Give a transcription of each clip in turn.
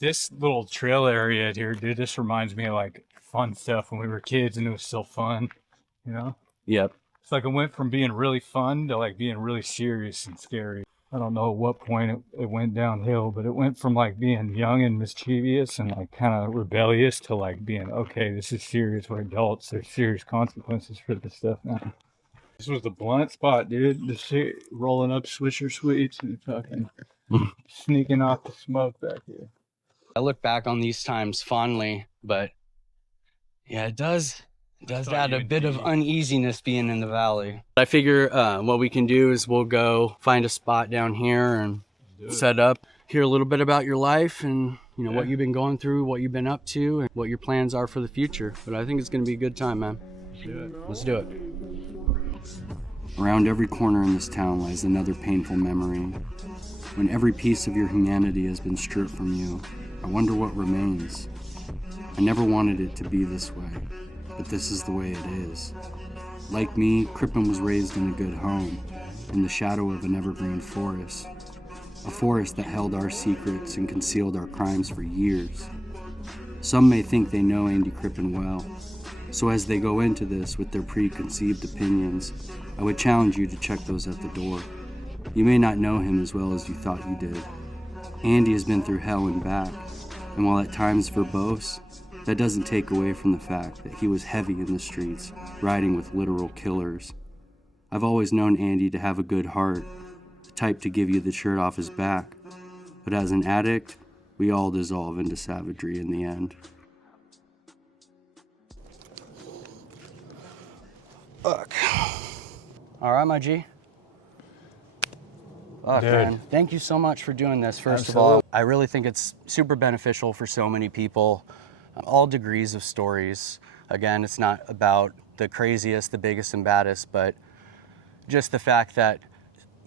This little trail area here, dude, this reminds me of like fun stuff when we were kids and it was still fun, you know? Yep. It's like it went from being really fun to like being really serious and scary. I don't know at what point it went downhill, but it went from like being young and mischievous and like kind of rebellious to like being, okay, this is serious. We're adults. There's serious consequences for this stuff now. This was the blunt spot, dude. The shit rolling up Swisher Sweets and fucking sneaking off the smoke back here. I look back on these times fondly, but yeah, it does thought add you a and bit of G. uneasiness being in the valley. I figure what we can do is we'll go find a spot down here and set up, hear a little bit about your life and what you've been going through, what you've been up to, and what your plans are for the future. But I think it's going to be a good time, man. Let's do it. Around every corner in this town lies another painful memory. When every piece of your humanity has been stripped from you, I wonder what remains. I never wanted it to be this way, but this is the way it is. Like me, Crippen was raised in a good home, in the shadow of an evergreen forest. A forest that held our secrets and concealed our crimes for years. Some may think they know Andy Crippen well, so as they go into this with their preconceived opinions, I would challenge you to check those at the door. You may not know him as well as you thought you did. Andy has been through hell and back, and while at times verbose, that doesn't take away from the fact that he was heavy in the streets, riding with literal killers. I've always known Andy to have a good heart, the type to give you the shirt off his back, but as an addict, we all dissolve into savagery in the end. Fuck. All right, my G. Fuck, man. Thank you so much for doing this, first of all. I really think it's super beneficial for so many people, all degrees of stories. Again, it's not about the craziest, the biggest and baddest, but just the fact that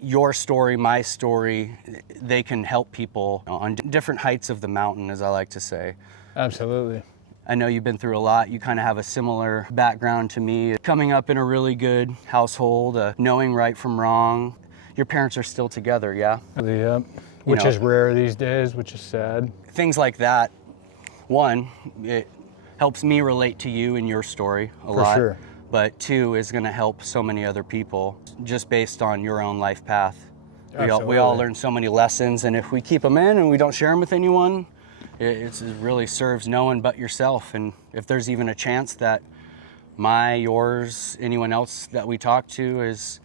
your story, my story, they can help people on different heights of the mountain, as I like to say. Absolutely. I know you've been through a lot. You kind of have a similar background to me. Coming up in a really good household, knowing right from wrong. Your parents are still together, yeah? Yeah, which is rare these days, which is sad. Things like that, one, it helps me relate to you and your story a lot. For sure. But two, is gonna help so many other people just based on your own life path. We all learn so many lessons, and if we keep them in and we don't share them with anyone, it really serves no one but yourself. And if there's even a chance that yours, anyone else that we talk to is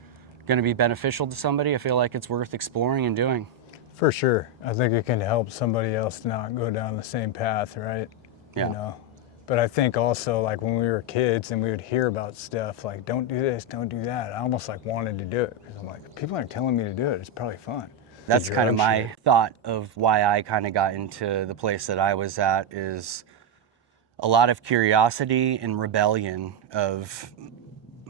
gonna be beneficial to somebody, I feel like it's worth exploring and doing. For sure. I think it can help somebody else not go down the same path, right? Yeah. But I think also, like, when we were kids and we would hear about stuff like, don't do this, don't do that, I almost like wanted to do it because I'm like, people aren't telling me to do it. It's probably fun. That's kind of my thought of why I kind of got into the place that I was at, is a lot of curiosity and rebellion of,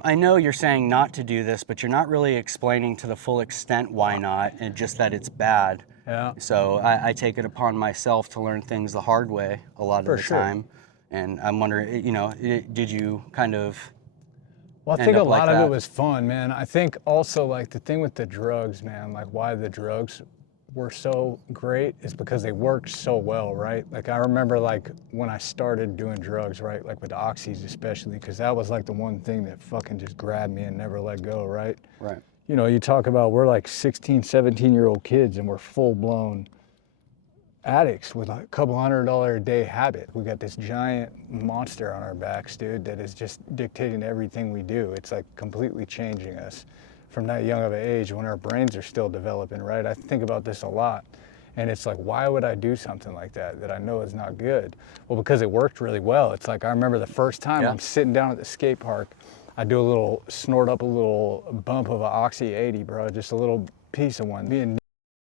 I know you're saying not to do this, but you're not really explaining to the full extent why not, and just that it's bad. Yeah. So I take it upon myself to learn things the hard way a lot of the time. And I'm wondering, did you kind of Well, I think a lot of it was fun, man. I think also, like, the thing with the drugs, man, like, why the drugs were so great is because they worked so well, right? Like, I remember, like, when I started doing drugs, right, like with oxys especially, because that was like the one thing that fucking just grabbed me and never let go, right? Right. You talk about, we're like 16, 17-year-old kids and we're full-blown addicts with a couple $100 a day habit. We got this giant monster on our backs, dude, that is just dictating everything we do. It's like completely changing us from that young of an age when our brains are still developing, right? I think about this a lot. And it's like, why would I do something like that I know is not good? Well, because it worked really well. It's like, I remember the first time I'm sitting down at the skate park, I do snort up a little bump of an Oxy 80, bro, just a little piece of one. Me and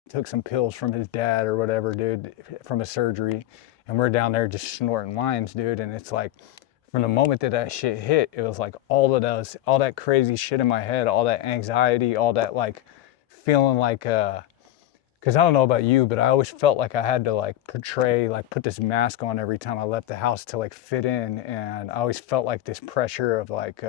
took some pills from his dad or whatever, dude, from a surgery, and we're down there just snorting lines, dude. And it's like, from the moment that shit hit, it was like all that crazy shit in my head, all that anxiety, all that like feeling like, because I don't know about you, but I always felt like I had to like portray, like put this mask on every time I left the house to like fit in, and I always felt like this pressure of like,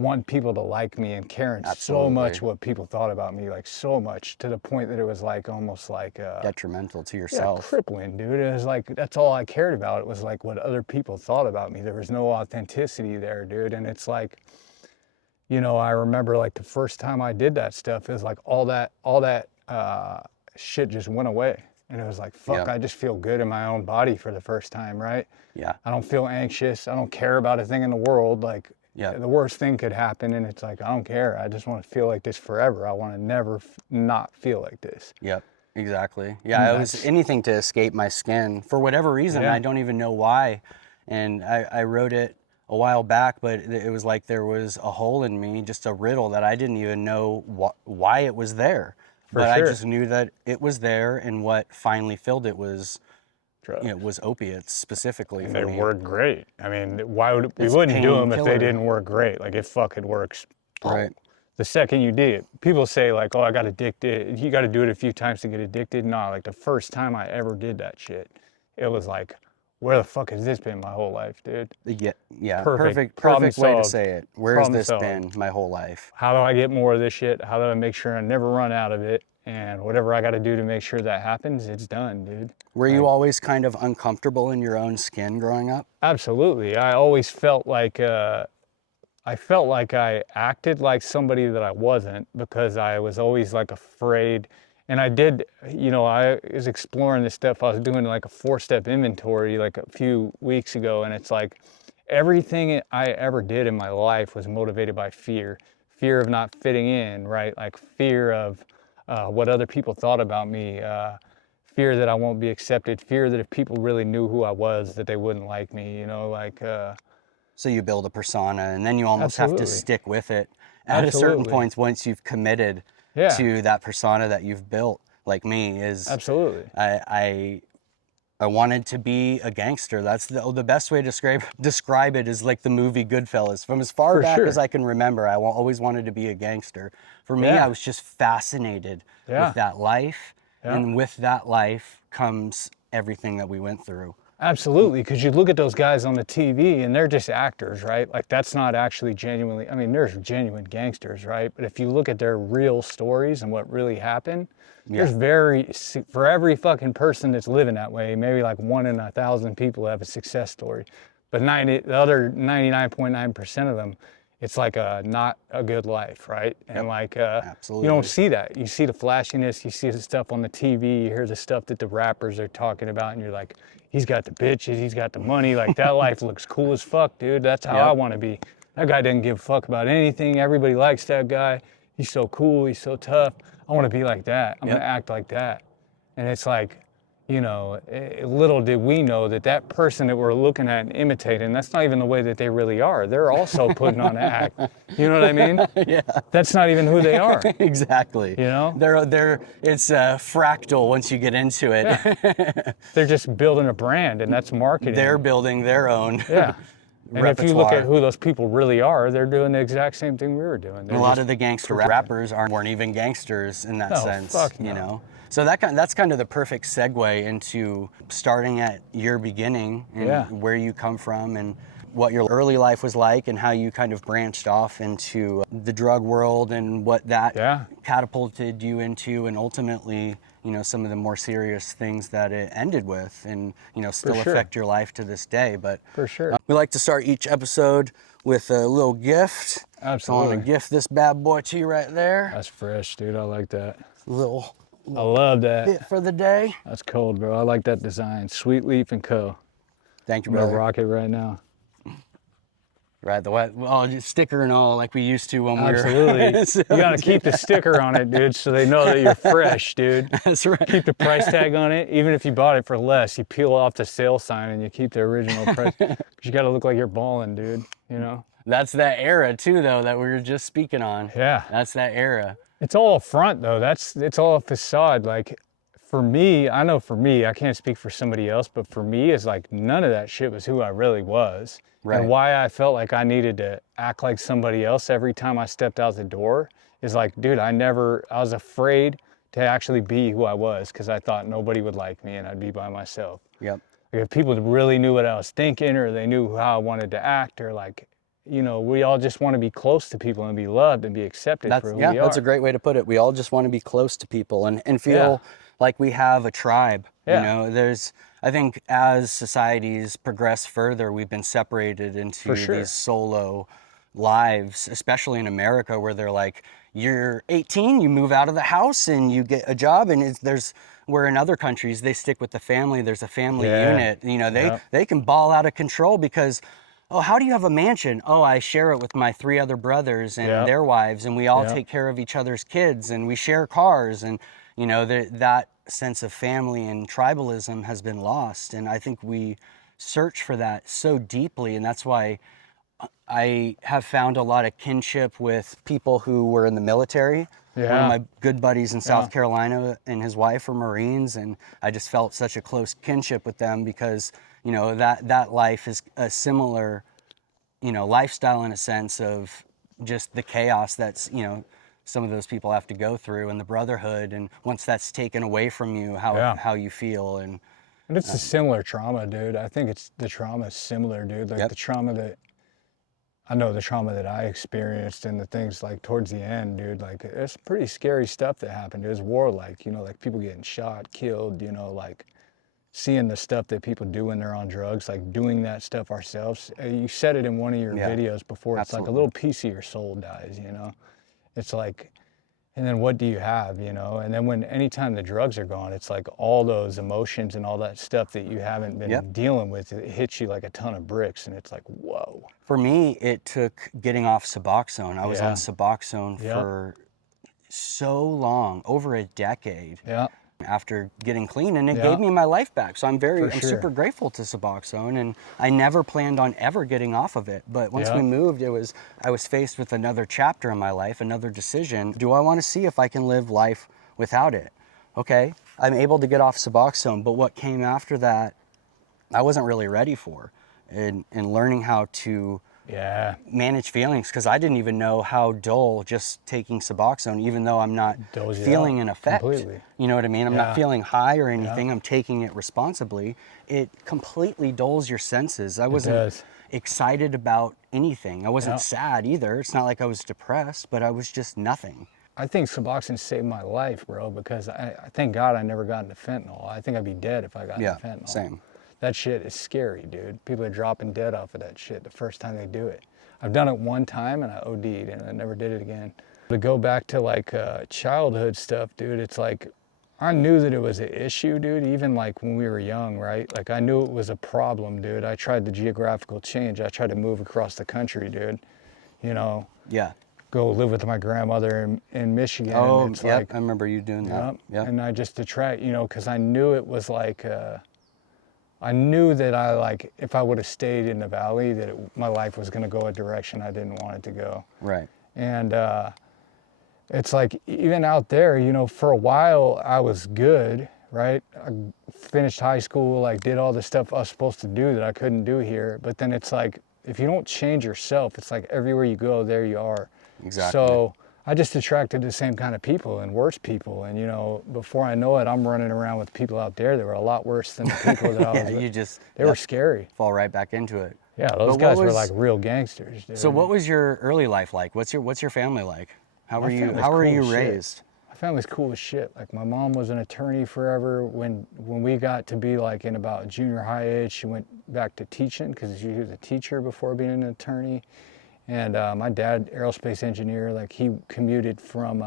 wanting people to like me and caring so Absolutely. much what people thought about me, like so much to the point that it was like almost like Detrimental to yeah, yourself. crippling, dude. It was like that's all I cared about. It was like what other people thought about me. There was no authenticity there, dude. And it's like, you know, I remember like the first time I did that stuff, it was like all that shit just went away. And it was like, fuck, Yeah. I just feel good in my own body for the first time, right? Yeah. I don't feel anxious. I don't care about a thing in the world. Like, Yeah. the worst thing could happen, and it's like, I don't care. I just want to feel like this forever. I want to never not feel like this. Yep. Exactly. Yeah. It was that's- anything to escape my skin for whatever reason. Yeah. I don't even know why. And I wrote it a while back, but it was like there was a hole in me, just a riddle that I didn't even know why it was there. But sure. I just knew that it was there, and what finally filled it was, Drugs. you know, was opiates specifically And for they me. work great. I mean, why would we It's wouldn't do them if they painkiller. didn't work great? Like it fucking works. Right. The second you did it, people say like, oh, I got addicted. You got to do it a few times to get addicted. Nah, like the first time I ever did that shit, it was like, where the fuck has this been my whole life, dude? Yeah. Yeah. Perfect. Perfect Problem way to solved. say it. Where has Problem this solved. been my whole life? How do I get more of this shit? How do I make sure I never run out of it? And whatever I got to do to make sure that happens, it's done, dude. Were you always kind of uncomfortable in your own skin growing up? Absolutely. I always felt like I acted like somebody that I wasn't because I was always like afraid. And I did, you know, I was exploring this stuff. I was doing like a 4-step inventory like a few weeks ago, and it's like everything I ever did in my life was motivated by fear. Fear of not fitting in, right? Like fear of what other people thought about me, fear that I won't be accepted, fear that if people really knew who I was, that they wouldn't like me, you know, like. So you build a persona, and then you almost have to Absolutely. stick with it. At a certain Absolutely. point, once you've committed Yeah. to that persona that you've built, like me, is Absolutely. I wanted to be a gangster. That's the best way to describe it is like the movie Goodfellas. From as far For back sure. as I can remember, I always wanted to be a gangster. For me, Yeah. I was just fascinated Yeah. with that life. Yeah. And with that life comes everything that we went through. Absolutely, because you look at those guys on the TV and they're just actors, right? Like that's not actually genuinely, I mean, there's genuine gangsters, right? But if you look at their real stories and what really happened, there's for every fucking person that's living that way, maybe like 1 in 1,000 people have a success story. But the other 99.9% of them, it's like not a good life, right? And like, Absolutely. you don't see that. You see the flashiness, you see the stuff on the TV, you hear the stuff that the rappers are talking about, and you're like, he's got the bitches, he's got the money, like that life looks cool as fuck, dude. That's how I want to be. That guy doesn't give a fuck about anything. Everybody likes that guy. He's so cool, he's so tough. I want to be like that. I'm gonna act like that. And it's like, you know, little did we know that that person that we're looking at and imitating, that's not even the way that they really are. They're also putting on an act. You know what I mean? Yeah. That's not even who they are. Exactly. You know? It's fractal once you get into it. Yeah. They're just building a brand, and that's marketing. They're building their own. Yeah. And if you look repertoire. at who those people really are, they're doing the exact same thing we were doing. A lot of the gangster rappers weren't even gangsters in that No, sense, fuck you no. know. So that's kind of the perfect segue into starting at your beginning and where you come from and what your early life was like and how you kind of branched off into the drug world and what that catapulted you into, and ultimately, you know, some of the more serious things that it ended with and, you know, still affect your life to this day. But For sure. we like to start each episode with a little gift. Absolutely. So I want to gift this bad boy to you right there. That's fresh, dude. I like that. Little I love that. bit for the day. That's cold, bro. I like that design. Sweet Leaf & Co. Thank you, I'm gonna brother. rock it right now. Right, just sticker and all like we used to when we were. Absolutely. So- You gotta keep the sticker on it, dude, so they know that you're fresh, dude. That's right. Keep the price tag on it. Even if you bought it for less, you peel off the sale sign and you keep the original price. 'Cause you gotta look like you're balling, dude, you know? That's that era too, though, that we were just speaking on. Yeah. That's that era. It's all a front, though. It's all a facade. Like, for me, I know for me, I can't speak for somebody else, but for me, it's like none of that shit was who I really was. Right. And why I felt like I needed to act like somebody else every time I stepped out the door is like, dude, I was afraid to actually be who I was because I thought nobody would like me and I'd be by myself. Yep. Like if people really knew what I was thinking or they knew how I wanted to act or like, you know, we all just want to be close to people and be loved and be accepted for who we are. That's a great way to put it. We all just want to be close to people and feel like we have a tribe. You know, I think as societies progress further, we've been separated into these solo lives, especially in America, where they're like, you're 18, you move out of the house and you get a job, and where in other countries they stick with the family. There's a family unit. You know, they can ball out of control because, oh, how do you have a mansion? Oh, I share it with my 3 other brothers and their wives, and we all take care of each other's kids, and we share cars, and you know, that sense of family and tribalism has been lost. And I think we search for that so deeply, and that's why I have found a lot of kinship with people who were in the military. One of my good buddies in South Carolina and his wife are Marines, and I just felt such a close kinship with them because, you know, that life is a similar, you know, lifestyle in a sense of just the chaos that's, you know, some of those people have to go through, and the brotherhood, and once that's taken away from you, how you feel. And it's a similar trauma, dude. I think the trauma is similar, dude. Like the trauma that I experienced and the things like towards the end, dude, like it's pretty scary stuff that happened. It was warlike, you know, like people getting shot, killed, you know, like seeing the stuff that people do when they're on drugs, like doing that stuff ourselves. You said it in one of your videos before. It's like a little piece of your soul dies, you know? It's like, and then what do you have, you know? And then anytime the drugs are gone, it's like all those emotions and all that stuff that you haven't been dealing with, it hits you like a ton of bricks, and it's like, whoa. For me, it took getting off Suboxone. I was on Suboxone for so long, over a decade. After getting clean, and it gave me my life back. So I'm super grateful to Suboxone, and I never planned on ever getting off of it. But once we moved, I was faced with another chapter in my life, another decision. Do I want to see if I can live life without it? Okay, I'm able to get off Suboxone, but what came after that, I wasn't really ready for. And learning how to manage feelings, because I didn't even know how dull just taking Suboxone, even though I'm not feeling an effect. Completely. You know what I mean? I'm not feeling high or anything. I'm taking it responsibly. It completely dulls your senses. I wasn't excited about anything. I wasn't sad either. It's not like I was depressed, but I was just nothing. I think Suboxone saved my life, bro, because I thank God I never got into fentanyl. I think I'd be dead if I got into fentanyl. Same. That shit is scary, dude. People are dropping dead off of that shit the first time they do it. I've done it one time and I OD'd and I never did it again. To go back to like childhood stuff, dude, it's like, I knew that it was an issue, dude, even like when we were young, right? Like I knew it was a problem, dude. I tried the geographical change. I tried to move across the country, dude, you know? Go live with my grandmother in Michigan. Oh, it's I remember you doing that. And I just you know, because I knew it was like, I knew that if I would have stayed in the valley, that my life was going to go a direction I didn't want it to go. Right. And it's like, even out there, you know, for a while I was good, right? I finished high school, like did all the stuff I was supposed to do that I couldn't do here. But then it's like, if you don't change yourself, it's like everywhere you go, there you are. Exactly. So I just attracted the same kind of people and worse people. And, you know, before I know it, I'm running around with people out there that were a lot worse than the people that I was with. They were scary. Fall right back into it. Yeah, those guys were like real gangsters, dude. So what was your early life like? What's your family like? How were you raised? My family's cool as shit. Like my mom was an attorney forever. When we got to be like in about junior high age, she went back to teaching because she was a teacher before being an attorney. And my dad, aerospace engineer, like he commuted from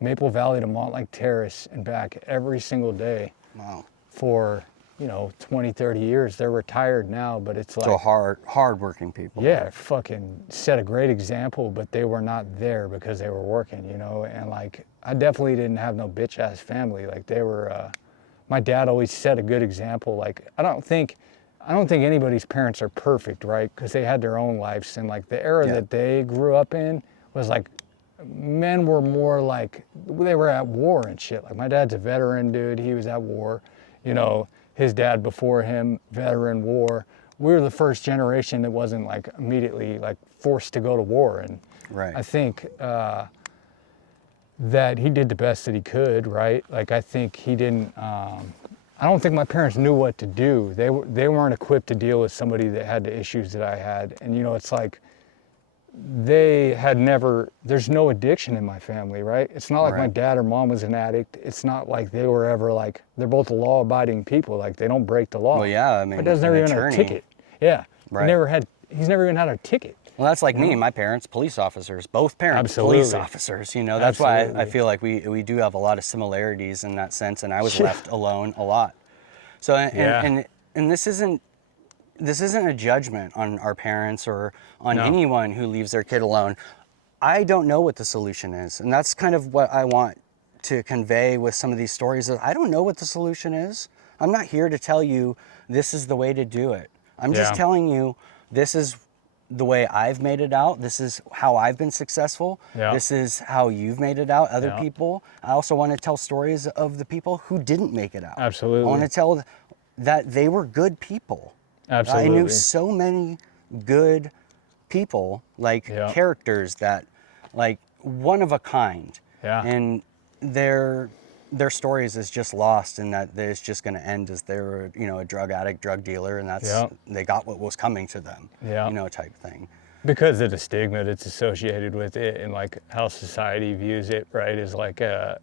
Maple Valley to Montlake Terrace and back every single day. Wow. For, you know, 20, 30 years. They're retired now, but it's like... So hard-working people. Yeah, fucking set a great example, but they were not there because they were working, you know? And like, I definitely didn't have no bitch-ass family. Like they were, my dad always set a good example. Like, I don't think anybody's parents are perfect, right? Because they had their own lives, and like the era that they grew up in was like, men were more like, they were at war and shit. Like my dad's a veteran, dude. He was at war. You know, his dad before him, veteran, war. We were the first generation that wasn't like immediately like forced to go to war. And I think that he did the best that he could, right? Like I think he didn't, I don't think my parents knew what to do. They weren't equipped to deal with somebody that had the issues that I had. And you know, it's like, they had never, there's no addiction in my family, right? It's not like my Right. dad or mom was an addict. It's not like they were ever like, they're both law-abiding people. Like, they don't break the law. Well, yeah, I My mean, dad's never an even had a attorney. ticket. Yeah. Right. He's never even had a ticket. Well, that's like You me. know? My parents, police officers, both parents, Absolutely. police officers. You know, that's why I Absolutely. feel like we do have a lot of similarities in that sense. And I was left alone a lot. So, and this isn't a judgment on our parents or on No. anyone who leaves their kid alone. I don't know what the solution is, and that's kind of what I want to convey with some of these stories. Is I don't know what the solution is. I'm not here to tell you this is the way to do it. I'm just Yeah. telling you this is the way I've made it out. This is how I've been successful. Yeah. This is how you've made it out, other Yeah. people. I also want to tell stories of the people who didn't make it out. Absolutely. I want to tell that they were good people. Absolutely. I knew so many good people, like Yeah. characters that, like, one of a kind. Yeah. And their stories is just lost, and that it's just going to end as they were, a drug addict, drug dealer, and that's Yeah. they got what was coming to them. Yeah. Type thing. Because of the stigma that's associated with it, and like how society views it, right, is like a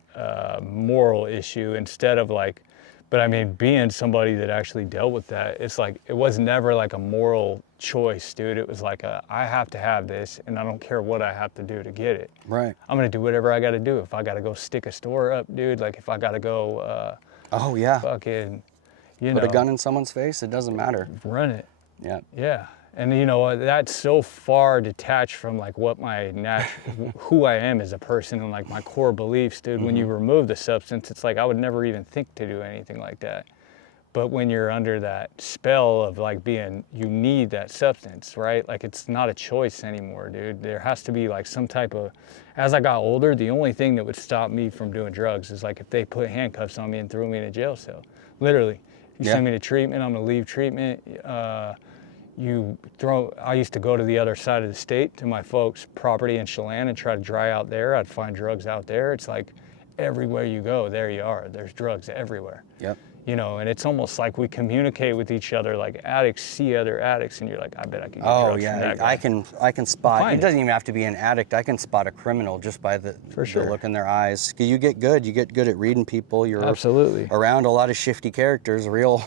moral issue instead of like, but I mean, being somebody that actually dealt with that, it's like, it was never like a moral choice, dude. It was like I have to have this, and I don't care what I have to do to get it. Right. I'm gonna do whatever I gotta do. If I gotta go stick a store up, dude, like if I gotta go Oh yeah. fucking, Put a gun in someone's face, it doesn't matter. run it. Yeah. Yeah, and that's so far detached from like what my who I am as a person and like my core beliefs, dude. When you remove the substance, it's like I would never even think to do anything like that. But when you're under that spell of like you need that substance, right? Like it's not a choice anymore, dude. There has to be like some type of, as I got older, the only thing that would stop me from doing drugs is like if they put handcuffs on me and threw me in a jail cell. Literally, you send me to treatment, I'm gonna leave treatment. I used to go to the other side of the state to my folks' property in Chelan and try to dry out there. I'd find drugs out there. It's like everywhere you go, there you are. There's drugs everywhere. Yep. And it's almost like we communicate with each other, like addicts see other addicts, and you're like, I bet I can get Oh drugs from yeah, that guy. I can spot. Find It it. doesn't even have to be an addict. I can spot a criminal just by the sure. look in their eyes. You get good. You get good at reading people. You're Absolutely. around a lot of shifty characters. Real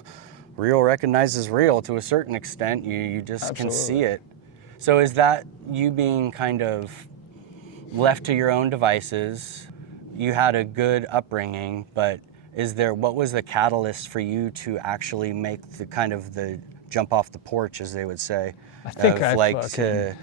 recognizes real to a certain extent. You just can see it. So is that you being kind of left to your own devices? You had a good upbringing, but what was the catalyst for you to actually make the jump off the porch, as they would say? I think to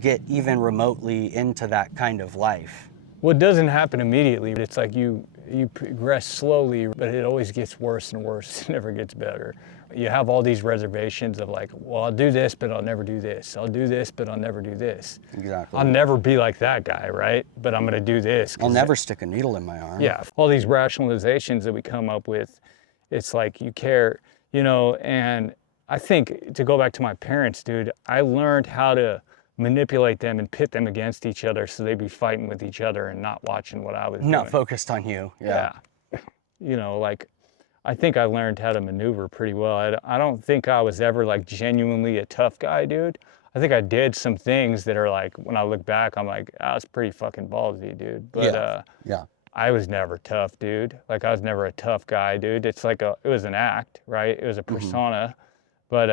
get even remotely into that kind of life. Well, it doesn't happen immediately. It's like you progress slowly, but it always gets worse and worse. It never gets better. You have all these reservations of like, well, I'll do this, but I'll never do this. I'll do this, but I'll never do this. Exactly. I'll never be like that guy, right? But I'm gonna do this. I'll never stick a needle in my arm. Yeah, all these rationalizations that we come up with, it's like you care, and I think to go back to my parents, dude, I learned how to manipulate them and pit them against each other so they'd be fighting with each other and not watching what I was doing. Not focused on you. Yeah. Like I think I learned how to maneuver pretty well. I don't think I was ever like genuinely a tough guy, dude. I think I did some things that are like, when I look back, I'm like, it's pretty fucking ballsy, dude. But yeah. I was never tough, dude. Like I was never a tough guy, dude. It's like it was an act, right? It was a persona. But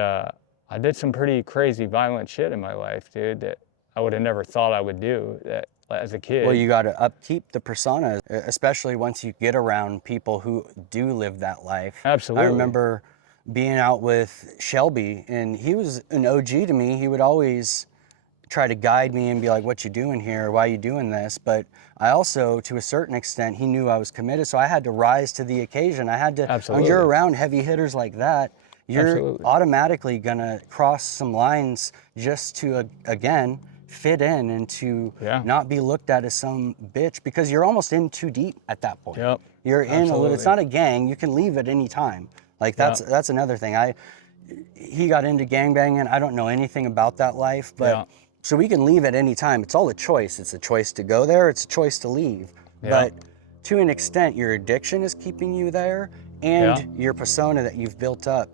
I did some pretty crazy violent shit in my life, dude, that I would have never thought I would do that as a kid. Well, you got to upkeep the persona, especially once you get around people who do live that life. Absolutely. I remember being out with Shelby, and he was an OG to me. He would always try to guide me and be like, what you doing here? Why you doing this? But I also, to a certain extent, he knew I was committed, so I had to rise to the occasion. I had to, Absolutely. when you're around heavy hitters like that, you're Absolutely. automatically gonna cross some lines just to, again, fit in and to not be looked at as some bitch, because you're almost in too deep at that point. Yep. You're in a little, it's not a gang, you can leave at any time. Like that's another thing. He got into gangbanging. I don't know anything about that life, but so we can leave at any time. It's all a choice. It's a choice to go there, it's a choice to leave. But to an extent, your addiction is keeping you there, and your persona that you've built up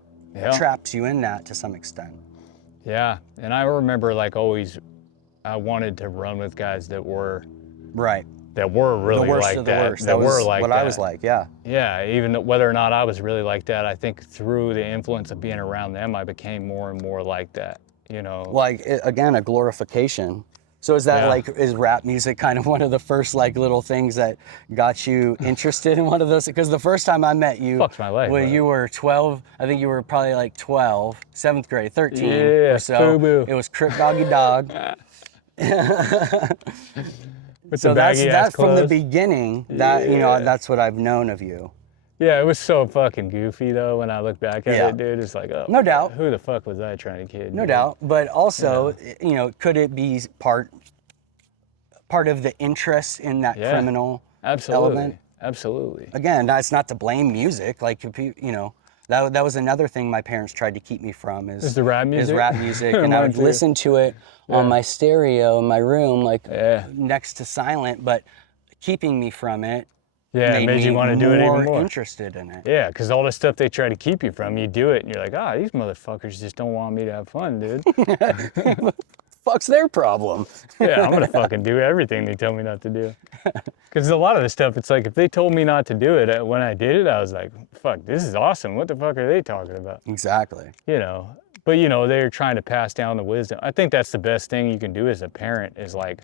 traps you in that to some extent. Yeah, and I remember like always I wanted to run with guys that were Right. really The worst like of the that. worst. That That were was like what that. I was like, yeah. Yeah, even whether or not I was really like that, I think through the influence of being around them, I became more and more like that, you know. Like, again, a glorification. So is that Yeah. like, is rap music kind of one of the first like little things that got you interested in one of those? Because the first time I met you, Fucked my life when up. you were 12, I think you were probably like 12, 7th grade, 13 Yeah, or so. FUBU. It was Crip Doggy Dog. With So the baggy ass that's from the clothes. beginning. That you know, that's what I've known of you. Yeah, it was so fucking goofy though when I look back at Yeah. it, dude. It's like, oh, No doubt. who the fuck was I trying to kid? No dude? doubt. But also, you know, could it be part of the interest in that Yeah. criminal Absolutely. element? Absolutely. Again, that's not to blame music. Like, you know, that was another thing my parents tried to keep me from Is the rap music? Is rap music, and I Mine would too. listen to it on my stereo in my room, like next to silent, but keeping me from it. Yeah, it made you want to do it even more. Interested in it. Yeah, because all the stuff they try to keep you from, you do it, and you're like, ah, these motherfuckers just don't want me to have fun, dude. Fuck's their problem. Yeah, I'm gonna fucking do everything they tell me not to do. Because a lot of the stuff, it's like if they told me not to do it, when I did it, I was like, fuck, this is awesome. What the fuck are they talking about? Exactly. You know, but you know, they're trying to pass down the wisdom. I think that's the best thing you can do as a parent is like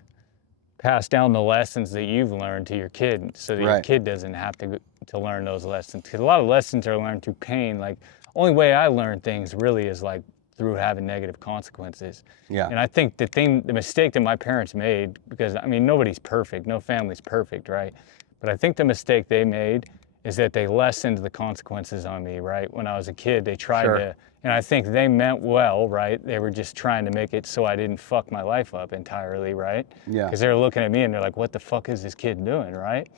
pass down the lessons that you've learned to your kid so that your kid doesn't have to learn those lessons. Because a lot of lessons are learned through pain. Like, only way I learn things really is like through having negative consequences. Yeah. And I think the mistake that my parents made, because I mean, nobody's perfect, no family's perfect, right? But I think the mistake they made is that they lessened the consequences on me, right? When I was a kid, they tried to, and I think they meant well, right? They were just trying to make it so I didn't fuck my life up entirely, right? Yeah. Because they were looking at me and they're like, what the fuck is this kid doing, right?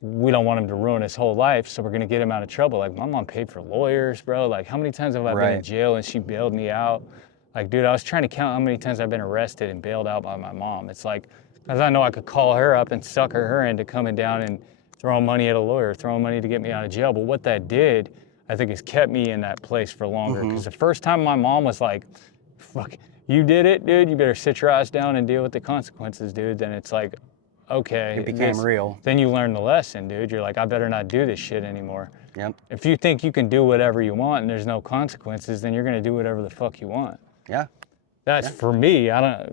We don't want him to ruin his whole life, so we're gonna get him out of trouble. Like, my mom paid for lawyers, bro. Like, how many times have I been in jail and she bailed me out? Like, dude, I was trying to count how many times I've been arrested and bailed out by my mom. It's like, because I know I could call her up and sucker her into coming down and throwing money at a lawyer, throwing money to get me out of jail. But what that did, I think, has kept me in that place for longer. Because the first time my mom was like, fuck, you did it, dude, you better sit your ass down and deal with the consequences, dude. Then it's like, okay. It became real. Then you learn the lesson, dude. You're like, I better not do this shit anymore. Yep. If you think you can do whatever you want and there's no consequences, then you're gonna do whatever the fuck you want. Yeah. That's for me.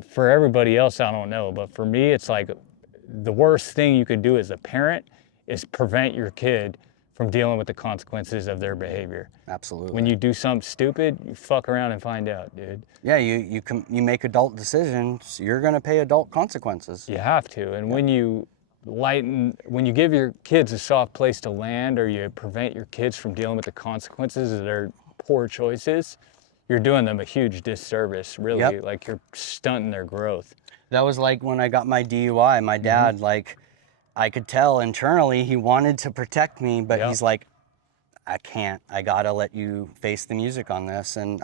For everybody else, I don't know. But for me, it's like the worst thing you could do as a parent is prevent your kid from dealing with the consequences of their behavior. Absolutely. When you do something stupid, you fuck around and find out, dude. Yeah, you make adult decisions, you're gonna pay adult consequences. You have to. And when you give your kids a soft place to land, or you prevent your kids from dealing with the consequences of their poor choices, you're doing them a huge disservice, really. Yep. Like, you're stunting their growth. That was like when I got my DUI, my dad, like, I could tell internally he wanted to protect me, but he's like, I can't. I gotta let you face the music on this. And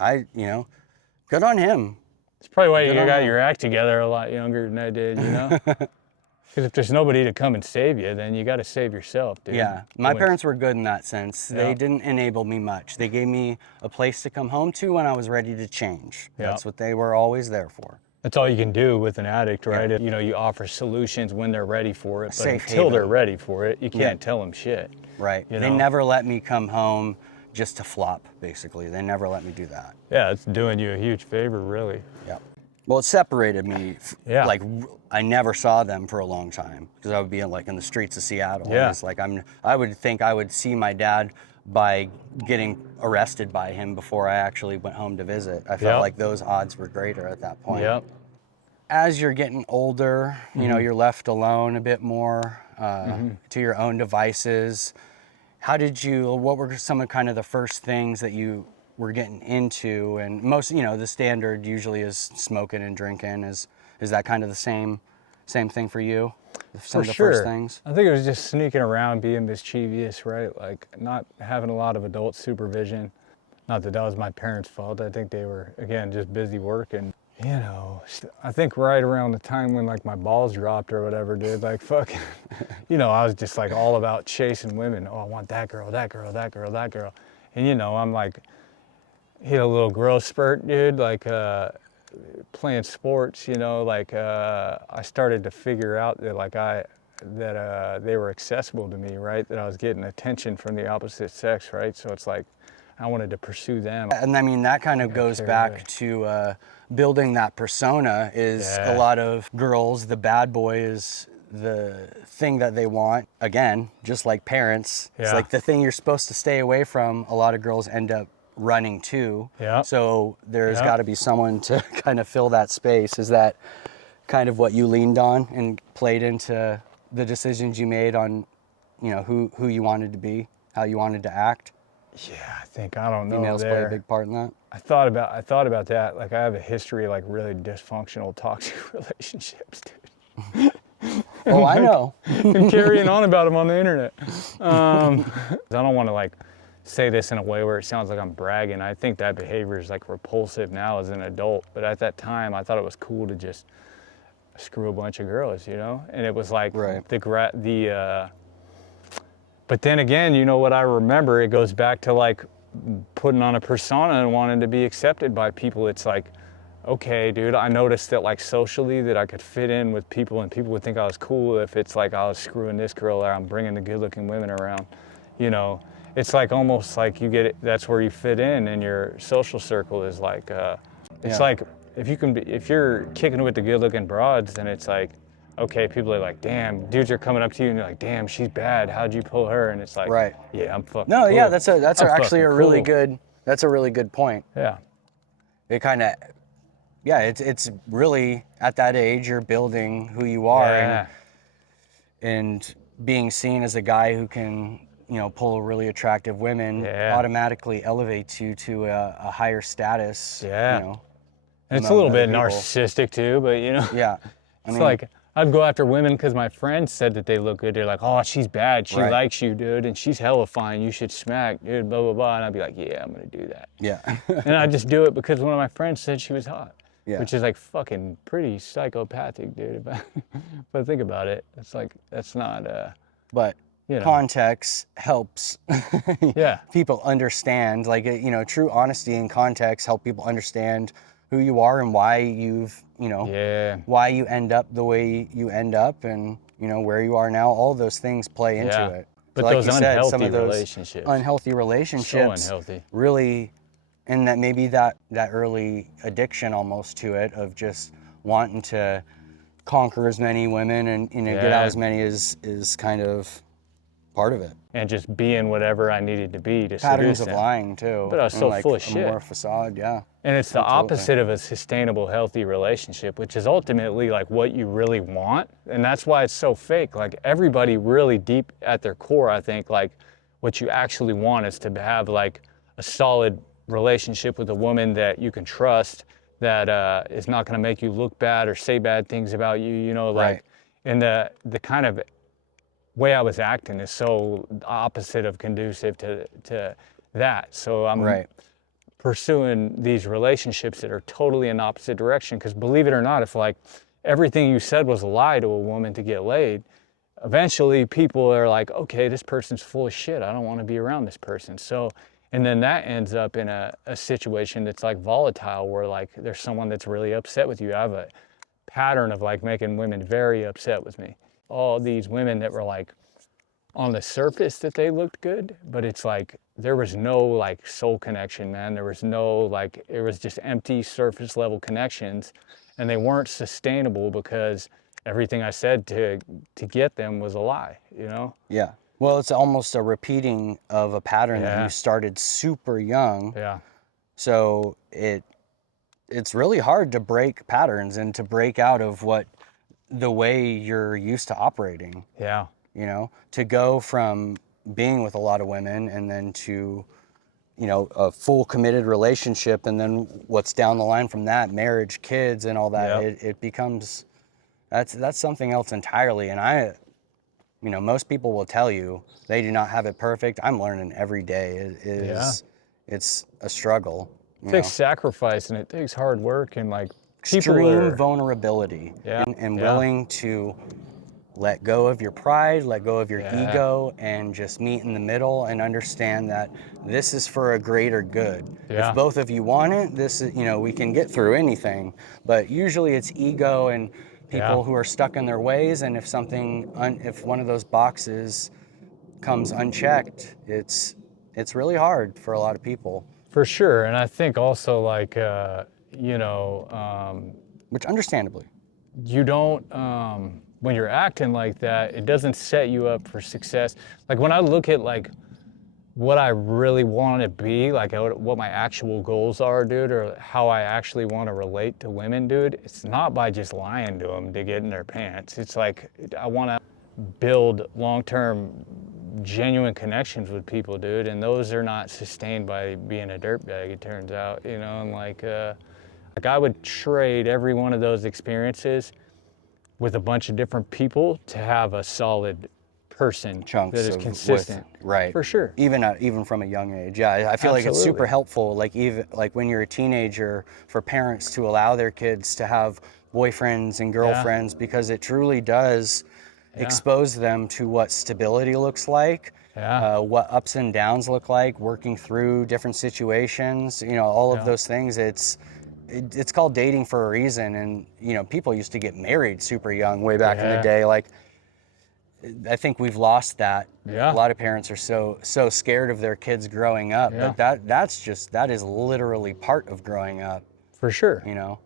good on him. It's probably why you got your act together a lot younger than I did, you know? Because if there's nobody to come and save you, then you got to save yourself, dude. Yeah, my parents were good in that sense. They didn't enable me much. They gave me a place to come home to when I was ready to change. That's what they were always there for. That's all you can do with an addict, right? Yeah. You know, you offer solutions when they're ready for it, but until haven. They're ready for it, you can't tell them shit. Right. You They know? never let me come home just to flop, basically. They never let me do that. Yeah, it's doing you a huge favor, really. Yeah. Well, it separated me. Yeah. Like, I never saw them for a long time because I would be in the streets of Seattle. Yeah. And it's like I would think I would see my dad by getting arrested by him before I actually went home to visit. I felt like those odds were greater at that point. Yep. As you're getting older, you know, you're left alone a bit more to your own devices. What were some of kind of the first things that you were getting into? And most, the standard usually is smoking and drinking. Is that kind of the same thing for you? Some of the first things? I think it was just sneaking around, being mischievous, right? Like, not having a lot of adult supervision. Not that was my parents' fault. I think they were, again, just busy working. You know, I think right around the time when, like, my balls dropped or whatever, dude, like, fucking, I was just, like, all about chasing women. Oh, I want that girl, that girl, that girl, that girl. And, I'm, like, hit a little growth spurt, dude, like, playing sports, you know, like I started to figure out that like they were accessible to me, right? That I was getting attention from the opposite sex, right? So it's like I wanted to pursue them. And I mean, that kind of goes back to building that persona. Is a lot of girls, the bad boy is the thing that they want. Again, just like parents, it's like the thing you're supposed to stay away from. A lot of girls end up running to. So there's got to be someone to kind of fill that space. Is that kind of what you leaned on and played into the decisions you made on, you know, who you wanted to be, how you wanted to act? Yeah, I think, I don't know. Females play a big part in that. I thought about that. Like, I have a history of like really dysfunctional, toxic relationships, dude. Oh, I know. And carrying on about them on the internet. I don't want to like say this in a way where it sounds like I'm bragging. I think that behavior is like repulsive now as an adult, but at that time I thought it was cool to just screw a bunch of girls, you know? And it was like but then again, you know what I remember, it goes back to like putting on a persona and wanting to be accepted by people. It's like, okay, dude, I noticed that like socially that I could fit in with people and people would think I was cool if it's like I was screwing this girl or I'm bringing the good looking women around, you know? It's like almost like you get it, that's where you fit in your social circle is like, it's like if you're kicking with the good looking broads, then it's like, okay, people are like, damn, dudes are coming up to you and you're like, damn, she's bad. How'd you pull her? And it's like, yeah, I'm fucking cool. Yeah, that's actually a really good, that's a really good point. Yeah. It kind of, it's really at that age you're building who you are and being seen as a guy who can, you know, pull really attractive women automatically elevates you to a higher status. Yeah. You know, and it's a little bit narcissistic too, but you know. Yeah. It's like, I'd go after women because my friends said that they look good. They're like, oh, she's bad. She likes you, dude. And she's hella fine. You should smack, dude, blah, blah, blah. And I'd be like, yeah, I'm going to do that. Yeah. And I'd just do it because one of my friends said she was hot. Yeah. Which is like fucking pretty psychopathic, dude. But think about it. It's like, that's not, but you know, context helps people understand, like, you know, true honesty and context help people understand who you are and why you've, you know, why you end up the way you end up and, you know, where you are now. All those things play into it. But so like those you unhealthy said, some of those relationships. Unhealthy relationships. So unhealthy. Really, and that maybe that early addiction almost to it of just wanting to conquer as many women and, you know, get out as many is kind of part of it. And just being whatever I needed to be to patterns seduce of them. lying too. But I was so like full of shit. More facade, And it's the opposite of a sustainable, healthy relationship, which is ultimately like what you really want. And that's why it's so fake. Like everybody really deep at their core, I think, like what you actually want is to have like a solid relationship with a woman that you can trust, that is not going to make you look bad or say bad things about you, you know, like, and the kind of way I was acting is so opposite of conducive to that. So I'm pursuing these relationships that are totally in opposite direction. Because believe it or not, if like everything you said was a lie to a woman to get laid, eventually people are like, okay, this person's full of shit. I don't want to be around this person. So, and then that ends up in a situation that's like volatile, where like there's someone that's really upset with you. I have a pattern of like making women very upset with me. All these women that were like on the surface that they looked good, but it's like there was no like soul connection, man. There was no like, it was just empty surface level connections, and they weren't sustainable because everything I said to get them was a lie, you know? Yeah. Well, it's almost a repeating of a pattern that you started super young. Yeah. So it's really hard to break patterns and to break out of the way you're used to operating. Yeah. You know, to go from being with a lot of women and then to, you know, a full committed relationship, and then what's down the line from that, marriage, kids, and all that, it becomes, that's something else entirely. And you know, most people will tell you they do not have it perfect. I'm learning every day. It's a struggle. It takes sacrifice and it takes hard work and like extreme vulnerability and willing to let go of your pride, let go of your ego, and just meet in the middle and understand that this is for a greater good. If both of you want it, this is, you know, we can get through anything. But usually it's ego and people who are stuck in their ways, and if something, if one of those boxes comes unchecked, it's really hard for a lot of people. For sure, and I think also like, you know, which understandably. You don't, when you're acting like that, it doesn't set you up for success. Like when I look at like what I really want to be, like what my actual goals are, dude, or how I actually want to relate to women, dude, it's not by just lying to them to get in their pants. It's like I want to build long-term genuine connections with people, dude, and those are not sustained by being a dirtbag, it turns out, you know, and like I would trade every one of those experiences with a bunch of different people to have a solid person Chunks that is consistent. Right. For sure. Even from a young age. Yeah, I feel like it's super helpful. Like even like when you're a teenager, for parents to allow their kids to have boyfriends and girlfriends, because it truly does expose them to what stability looks like, what ups and downs look like, working through different situations. You know, all of those things. It's called dating for a reason, and you know, people used to get married super young way back in the day. Like, I think we've lost that. A lot of parents are so scared of their kids growing up, but that is literally part of growing up. For sure. You know,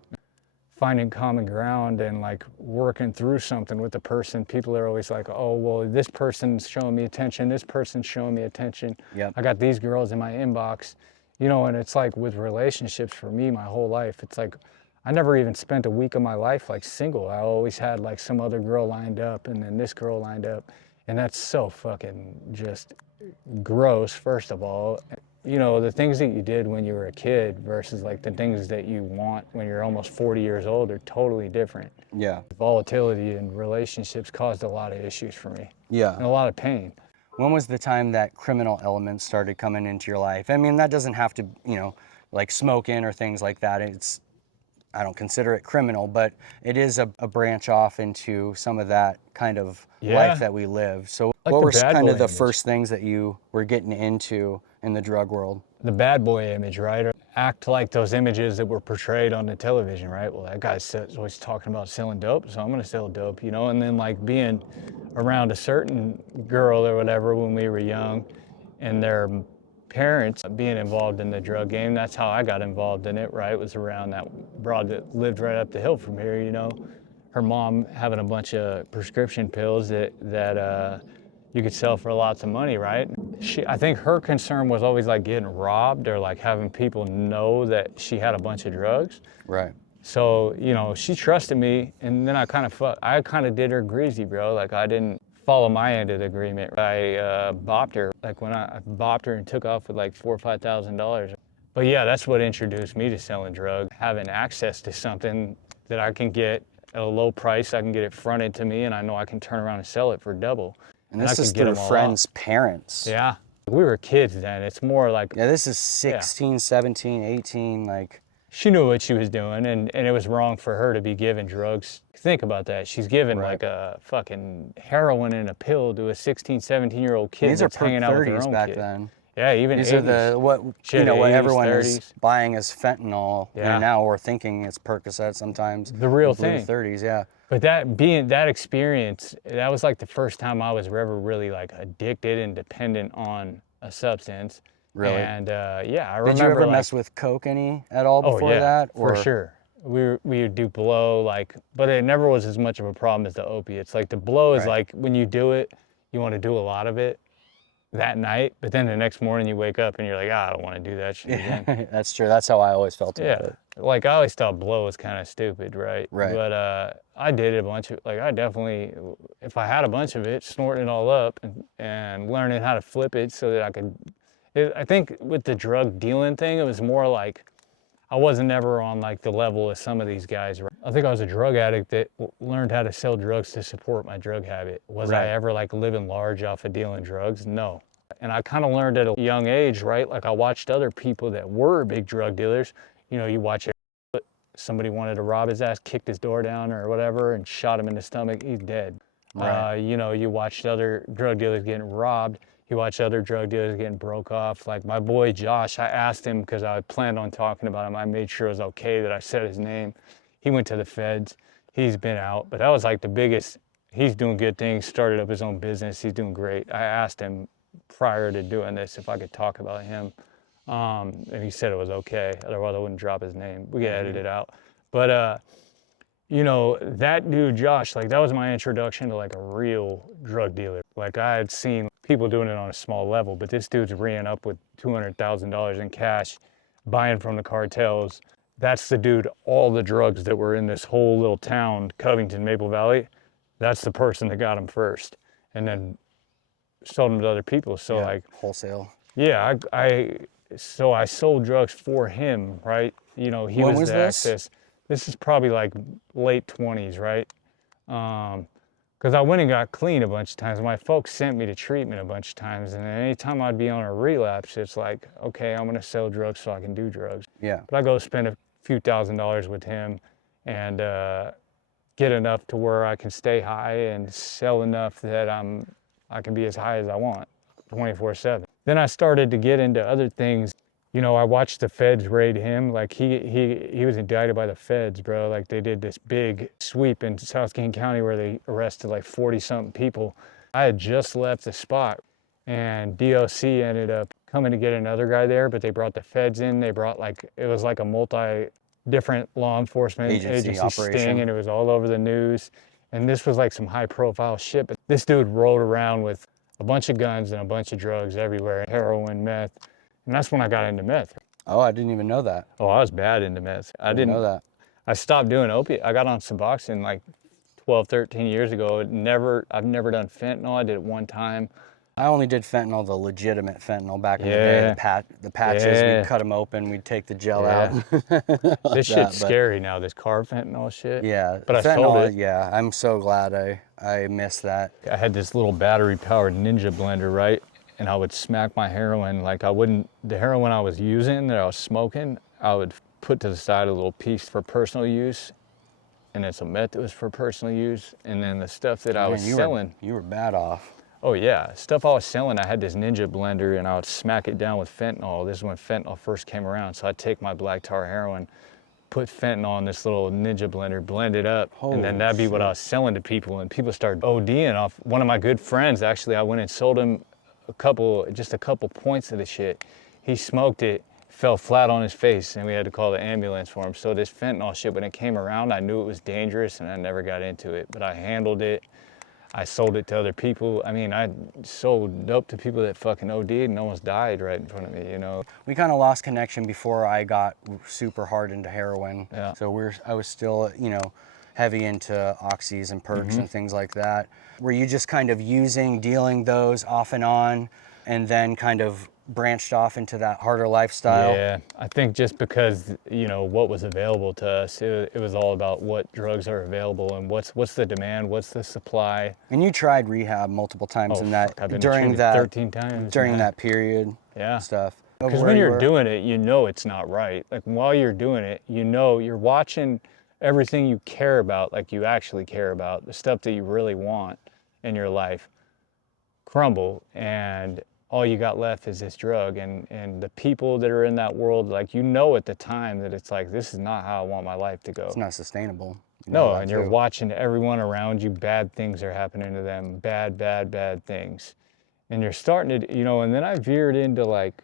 finding common ground and like working through something with the person. People are always like, oh, well, this person's showing me attention, this person's showing me attention. I got these girls in my inbox. You know, and it's like with relationships for me, my whole life, it's like I never even spent a week of my life like single. I always had like some other girl lined up and then this girl lined up. And that's so fucking just gross, first of all. You know, the things that you did when you were a kid versus like the things that you want when you're almost 40 years old are totally different. Volatility in relationships caused a lot of issues for me. And a lot of pain. When was the time that criminal elements started coming into your life? I mean, that doesn't have to, you know, like smoking or things like that. I don't consider it criminal, but it is a branch off into some of that kind of life that we live. So like what were kind of the first things that you were getting into in the drug world? The bad boy image, right? Act like those images that were portrayed on the television, right? Well, that guy's always talking about selling dope, so I'm gonna sell dope, you know? And then like being around a certain girl or whatever when we were young and their parents being involved in the drug game, that's how I got involved in it, right? It was around that broad that lived right up the hill from here, you know? Her mom having a bunch of prescription pills that you could sell for lots of money, right? I think her concern was always like getting robbed or like having people know that she had a bunch of drugs. Right. So, you know, she trusted me, and then I kind of did her greasy, bro. Like I didn't follow my end of the agreement. I bopped her, like when I bopped her and took off with like $4,000 or $5,000. But yeah, that's what introduced me to selling drugs, having access to something that I can get at a low price. I can get it fronted to me, and I know I can turn around and sell it for double. And this is through friends' parents. Yeah. We were kids then. It's more like... Yeah, this is 16, 17, 18, like... She knew what she was doing, and it was wrong for her to be giving drugs. Think about that. She's giving like a fucking heroin in a pill to a 16, 17-year-old kid. These are hanging out with her own back kid. then. Yeah, even these 80s. Are what 80s, everyone 30s. Is buying as fentanyl now, or thinking it's Percocet sometimes. The real thing. 30s, But that experience, that was like the first time I was ever really like addicted and dependent on a substance. Really? And I remember. Did you ever mess with coke at all before that? For sure. We would do blow, but it never was as much of a problem as the opiates. Like the blow is like when you do it, you want to do a lot of it that night, but then the next morning you wake up and you're like, I don't want to do that shit again. That's true. That's how I always felt about it. Like I always thought blow was kind of stupid, right? But I did it a bunch of, I definitely, if I had a bunch of it, snorting it all up and learning how to flip it so that I could, I think with the drug dealing thing, it was more like, I wasn't ever on like the level of some of these guys. I think I was a drug addict that learned how to sell drugs to support my drug habit. Was I ever like living large off of dealing drugs? No. And I kind of learned at a young age, right? Like I watched other people that were big drug dealers. You know, you watch somebody wanted to rob his ass, kicked his door down or whatever and shot him in the stomach, he's dead. Right. You know, you watched other drug dealers getting robbed. You watch other drug dealers getting broke off. Like my boy Josh, I asked him because I planned on talking about him. I made sure it was okay that I said his name. He went to the feds. He's been out, but that was like the biggest. He's doing good things, started up his own business. He's doing great. I asked him prior to doing this if I could talk about him. And he said it was okay. Otherwise, I wouldn't drop his name. We could edit it out. But, you know, that dude, Josh, like that was my introduction to like a real drug dealer. Like I had seen people doing it on a small level, but this dude's reeing up with $200,000 in cash, buying from the cartels. That's the dude, all the drugs that were in this whole little town, Covington, Maple Valley, that's the person that got him first and then sold them to other people. So like wholesale. Yeah, so I sold drugs for him, right? You know, he When was was the this? access. This is probably like late 20s, right? Because I went and got clean a bunch of times. My folks sent me to treatment a bunch of times, and then anytime I'd be on a relapse, it's like, okay, I'm gonna sell drugs so I can do drugs. Yeah. But I go spend a few $1,000s with him, and get enough to where I can stay high and sell enough that I can be as high as I want, 24/7. Then I started to get into other things. You know, I watched the feds raid him. Like he was indicted by the feds, bro. Like they did this big sweep in South King County where they arrested like 40-something people. I had just left the spot and DOC ended up coming to get another guy there, but they brought the feds in. They brought like, it was like a different law enforcement agency operation. sting, and it was all over the news. And this was like some high profile shit, but this dude rolled around with a bunch of guns and a bunch of drugs everywhere, heroin, meth. And that's when I got into meth. Oh, I didn't even know that. Oh, I was bad into meth. I didn't know that. I stopped doing opiate. I got on Suboxone like 12, 13 years ago. I've never done fentanyl. I did it one time. I only did fentanyl, the legitimate fentanyl back in the day. The patches, we'd cut them open, we'd take the gel out. This shit's scary now, this carb fentanyl shit. Yeah, but I fentanyl, sold it. Yeah, I'm so glad I missed that. I had this little battery-powered Ninja blender, right? And I would smack my heroin. Like the heroin I was using, that I was smoking, I would put to the side a little piece for personal use. And then some meth that was for personal use. And then the stuff that I was selling. You were bad off. Oh yeah, stuff I was selling, I had this Ninja blender and I would smack it down with fentanyl. This is when fentanyl first came around. So I'd take my black tar heroin, put fentanyl in this little Ninja blender, blend it up, and then that'd be what I was selling to people. And people started ODing off. One of my good friends, actually, I went and sold him just a couple points of the shit. He smoked it, fell flat on his face, and we had to call the ambulance for him. So this fentanyl shit, when it came around, I knew it was dangerous and I never got into it, but I handled it. I sold it to other people. I mean, I sold dope to people that fucking OD'd and almost died right in front of me, you know? We kind of lost connection before I got super hard into heroin. Yeah. So I was still, you know, heavy into oxys and perks and things like that. Were you just kind of dealing those off and on, and then kind of branched off into that harder lifestyle? Yeah, I think just because, you know, what was available to us, it was all about what drugs are available and what's the demand, what's the supply. And you tried rehab multiple times I've been during treated that 13 times. during that period. Yeah. Stuff. Because when you're doing it, you know it's not right. Like while you're doing it, you know you're watching everything you care about, like you actually care about, the stuff that you really want in your life, crumble, and all you got left is this drug. And the people that are in that world, like, you know at the time that it's like, this is not how I want my life to go. It's not sustainable. No, and you're watching everyone around you, bad things are happening to them, bad things. And you're starting to, you know, and then I veered into like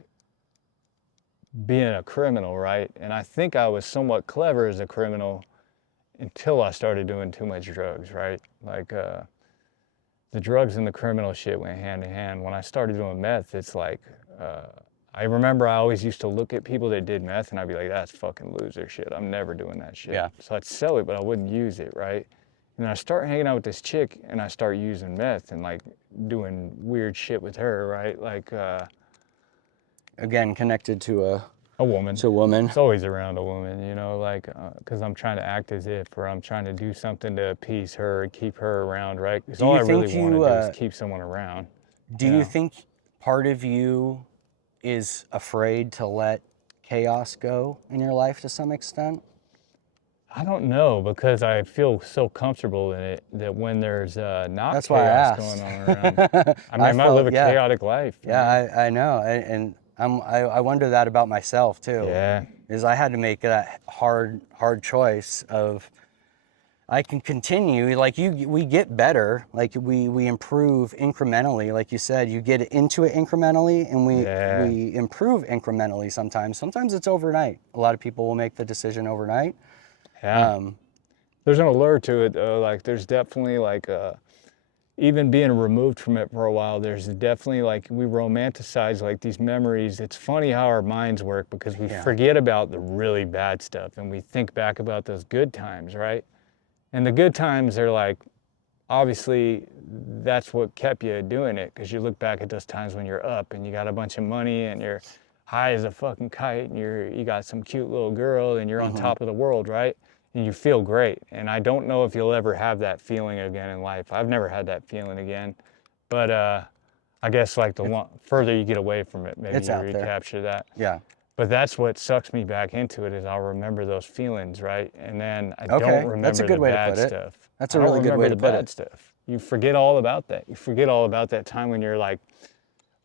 being a criminal, right? And I think I was somewhat clever as a criminal until I started doing too much drugs, right? Like, the drugs and the criminal shit went hand in hand. When I started doing meth, it's like, I remember I always used to look at people that did meth and I'd be like, that's fucking loser shit. I'm never doing that shit. Yeah. So I'd sell it, but I wouldn't use it, right? And I start hanging out with this chick and I start using meth and like doing weird shit with her, right? Like, again, connected to a woman. To a woman. It's always around a woman, you know, like, because I'm trying to act as if, or I'm trying to do something to appease her, keep her around, right? Because all I really want to do is keep someone around. Do you think part of you is afraid to let chaos go in your life to some extent? I don't know, because I feel so comfortable in it that when there's not That's why I chaos asked. going on around, I mean, I might live felt, a yeah, chaotic life. yeah, I know, and I wonder that about myself too. Yeah. Is I had to make that hard choice of, I can continue, like we get better, like we improve incrementally, like you said, you get into it incrementally, and Yeah. we improve incrementally sometimes. Sometimes it's overnight. A lot of people will make the decision overnight. Yeah. There's an allure to it though. Like there's definitely like even being removed from it for a while, there's definitely like we romanticize like these memories. It's funny how our minds work, because we forget about the really bad stuff and we think back about those good times, right? And the good times are like, obviously that's what kept you doing it, because you look back at those times when you're up and you got a bunch of money and you're high as a fucking kite and you got some cute little girl and you're on top of the world, right? And you feel great. And I don't know if you'll ever have that feeling again in life. I've never had that feeling again. But I guess like the further you get away from it, maybe you recapture that. Yeah. But that's what sucks me back into it, is I'll remember those feelings, right? And then I Okay, don't remember that's a good the way to bad put it. stuff. That's a really good way to put it. Stuff. You forget all about that. You forget all about that time when you're like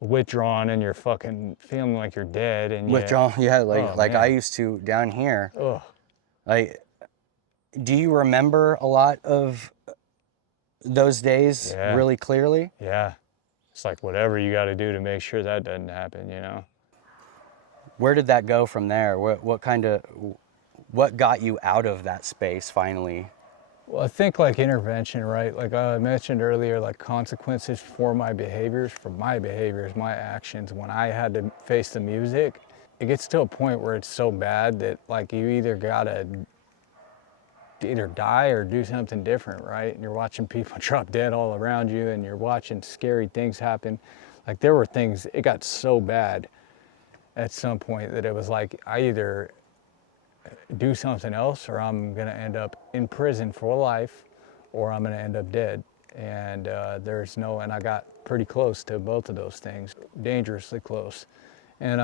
withdrawn and you're fucking feeling like you're dead and Withdrawn, yeah, like man. I used to down here. Ugh. Like, do you remember a lot of those days really clearly? Yeah. It's like whatever you got to do to make sure that doesn't happen, you know? Where did that go from there? What got you out of that space finally? Well, I think like intervention, right? Like I mentioned earlier, like consequences for my behaviors, my actions. When I had to face the music, it gets to a point where it's so bad that like you either gotta either die or do something different, right? And you're watching people drop dead all around you and you're watching scary things happen. Like there were things, it got so bad at some point that it was like I either do something else or I'm gonna end up in prison for life or I'm gonna end up dead. And and I got pretty close to both of those things, dangerously close. And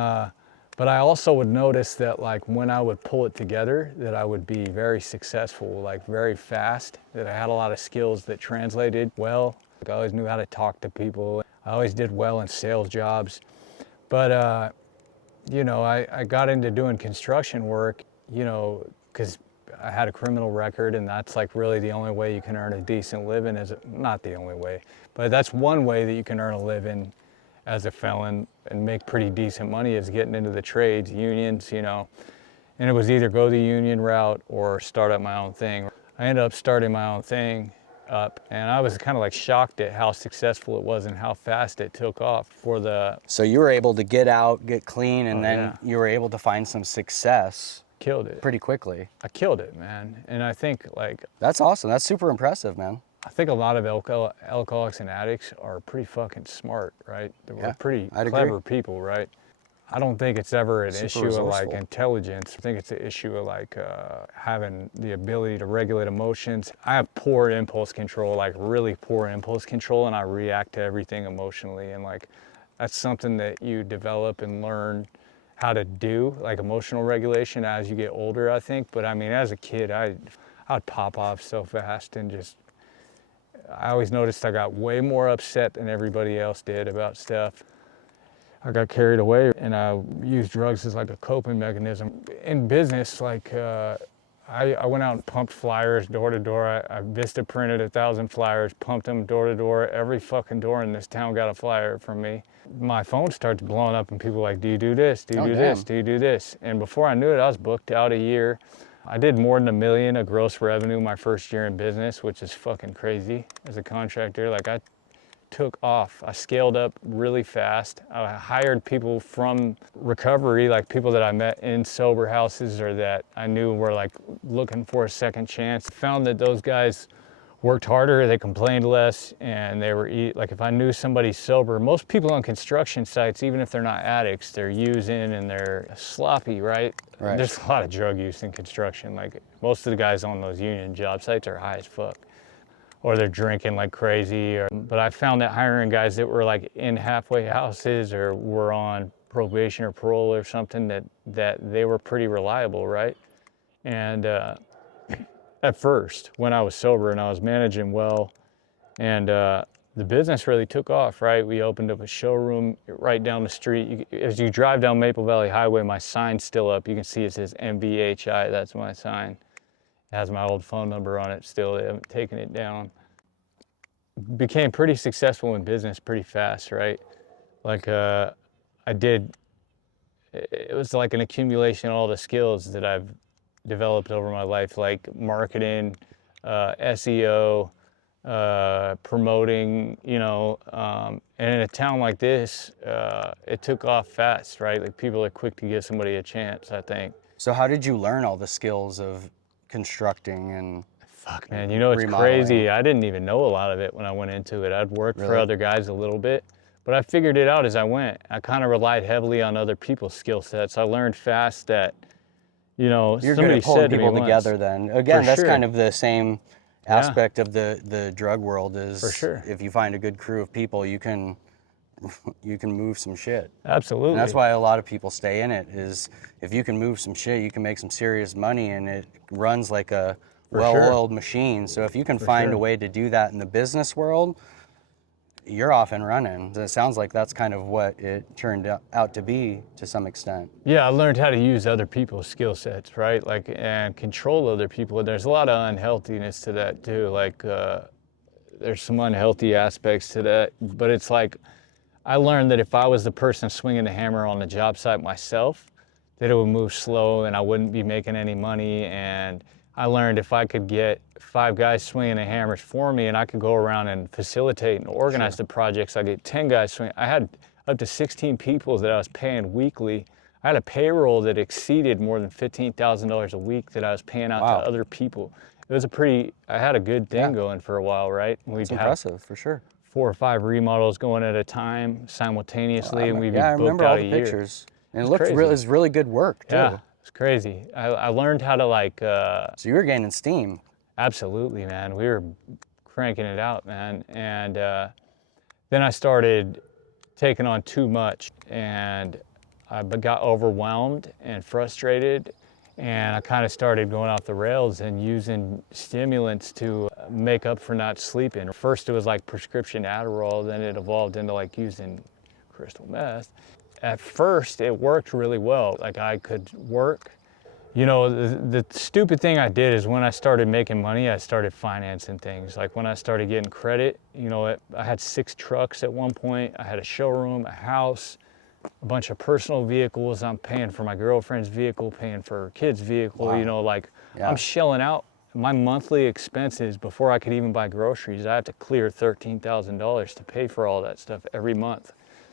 but I also would notice that like when I would pull it together, that I would be very successful, like very fast, that I had a lot of skills that translated well. Like I always knew how to talk to people. I always did well in sales jobs. But you know, I got into doing construction work, you know, because I had a criminal record, and that's like really the only way you can earn a decent living. Not the only way, but that's one way that you can earn a living as a felon and make pretty decent money, is getting into the trades, unions, you know. And it was either go the union route or start up my own thing. I ended up starting my own thing up, and I was kind of like shocked at how successful it was and how fast it took off for the... So you were able to get out, get clean, and then you were able to find some success. Killed it. Pretty quickly. I killed it, man. And I think like... That's awesome. That's super impressive, man. I think a lot of alcoholics and addicts are pretty fucking smart, right? We're pretty clever people, right? I don't think it's ever an issue of like intelligence. I think it's an issue of like having the ability to regulate emotions. I have poor impulse control, like really poor impulse control, and I react to everything emotionally. And like that's something that you develop and learn how to do, like emotional regulation, as you get older, I think. But I mean, as a kid, I'd pop off so fast and just... I always noticed I got way more upset than everybody else did about stuff. I got carried away, and I used drugs as like a coping mechanism. In business, like I went out and pumped flyers door to door. I Vista printed 1,000 flyers, pumped them door to door. Every fucking door in this town got a flyer from me. My phone starts blowing up and people are like, do you do this? Do you do this? Do you do this? And before I knew it, I was booked out a year. I did more than $1 million of gross revenue my first year in business, which is fucking crazy as a contractor. Like I took off. I scaled up really fast. I hired people from recovery, like people that I met in sober houses or that I knew were like looking for a second chance. Found that those guys worked harder, they complained less, and they were like if I knew somebody's sober, most people on construction sites, even if they're not addicts, they're using and they're sloppy, right? There's a lot of drug use in construction. Like most of the guys on those union job sites are high as fuck, or they're drinking like crazy. But I found that hiring guys that were like in halfway houses or were on probation or parole or something, that they were pretty reliable, right? And at first, when I was sober and I was managing well, and the business really took off, right? We opened up a showroom right down the street. As you drive down Maple Valley Highway, my sign's still up. You can see it says MVHI, that's my sign. It has my old phone number on it still, they haven't taken it down. Became pretty successful in business pretty fast, right? Like it was like an accumulation of all the skills that I've developed over my life, like marketing, SEO, promoting, and in a town like this, it took off fast, right? Like people are quick to give somebody a chance, I think. So how did you learn all the skills of constructing and Fuck, man, it's remodeling? crazy. I didn't even know a lot of it when I went into it. I'd worked for Really? other guys a little bit, but I figured it out as I went. I kind of relied heavily on other people's skill sets. I learned fast that, You're good somebody at pulling said to me people once, together then. Again, For that's sure. kind of the same Yeah. aspect of the drug world is For sure. if you find a good crew of people, you can move some shit. Absolutely. And that's why a lot of people stay in it is if you can move some shit, you can make some serious money and it runs like a well-oiled machine. So if you can find a way to do that in the business world, you're off and running. It sounds like that's kind of what it turned out to be to some extent. Yeah, I learned how to use other people's skill sets, right? Like, and control other people. There's a lot of unhealthiness to that too. Like, there's some unhealthy aspects to that, but it's like, I learned that if I was the person swinging the hammer on the job site myself, that it would move slow and I wouldn't be making any money. And I learned if I could get 5 guys swinging the hammers for me and I could go around and facilitate and organize the projects, I get 10 guys swinging. I had up to 16 people that I was paying weekly. I had a payroll that exceeded more than $15,000 a week that I was paying out to other people. It was I had a good thing going for a while, right? It's impressive, for sure. 4 or 5 remodels going at a time simultaneously, and we'd be I booked remember out all a the year. pictures. And it It's looked crazy. it was really good work too. Yeah, it's crazy. I learned how to So you were gaining steam. absolutely, man. We were cranking it out, man. And then I started taking on too much, and I got overwhelmed and frustrated, and I kind of started going off the rails and using stimulants to make up for not sleeping. First it was like prescription Adderall, then it evolved into like using crystal meth. At first it worked really well. Like I could work. The stupid thing I did is when I started making money, I started financing things. Like when I started getting credit, I had 6 trucks at one point. I had a showroom, a house, a bunch of personal vehicles. I'm paying for my girlfriend's vehicle, paying for her kid's vehicle. I'm shelling out my monthly expenses before I could even buy groceries. I have to clear $13,000 to pay for all that stuff every month.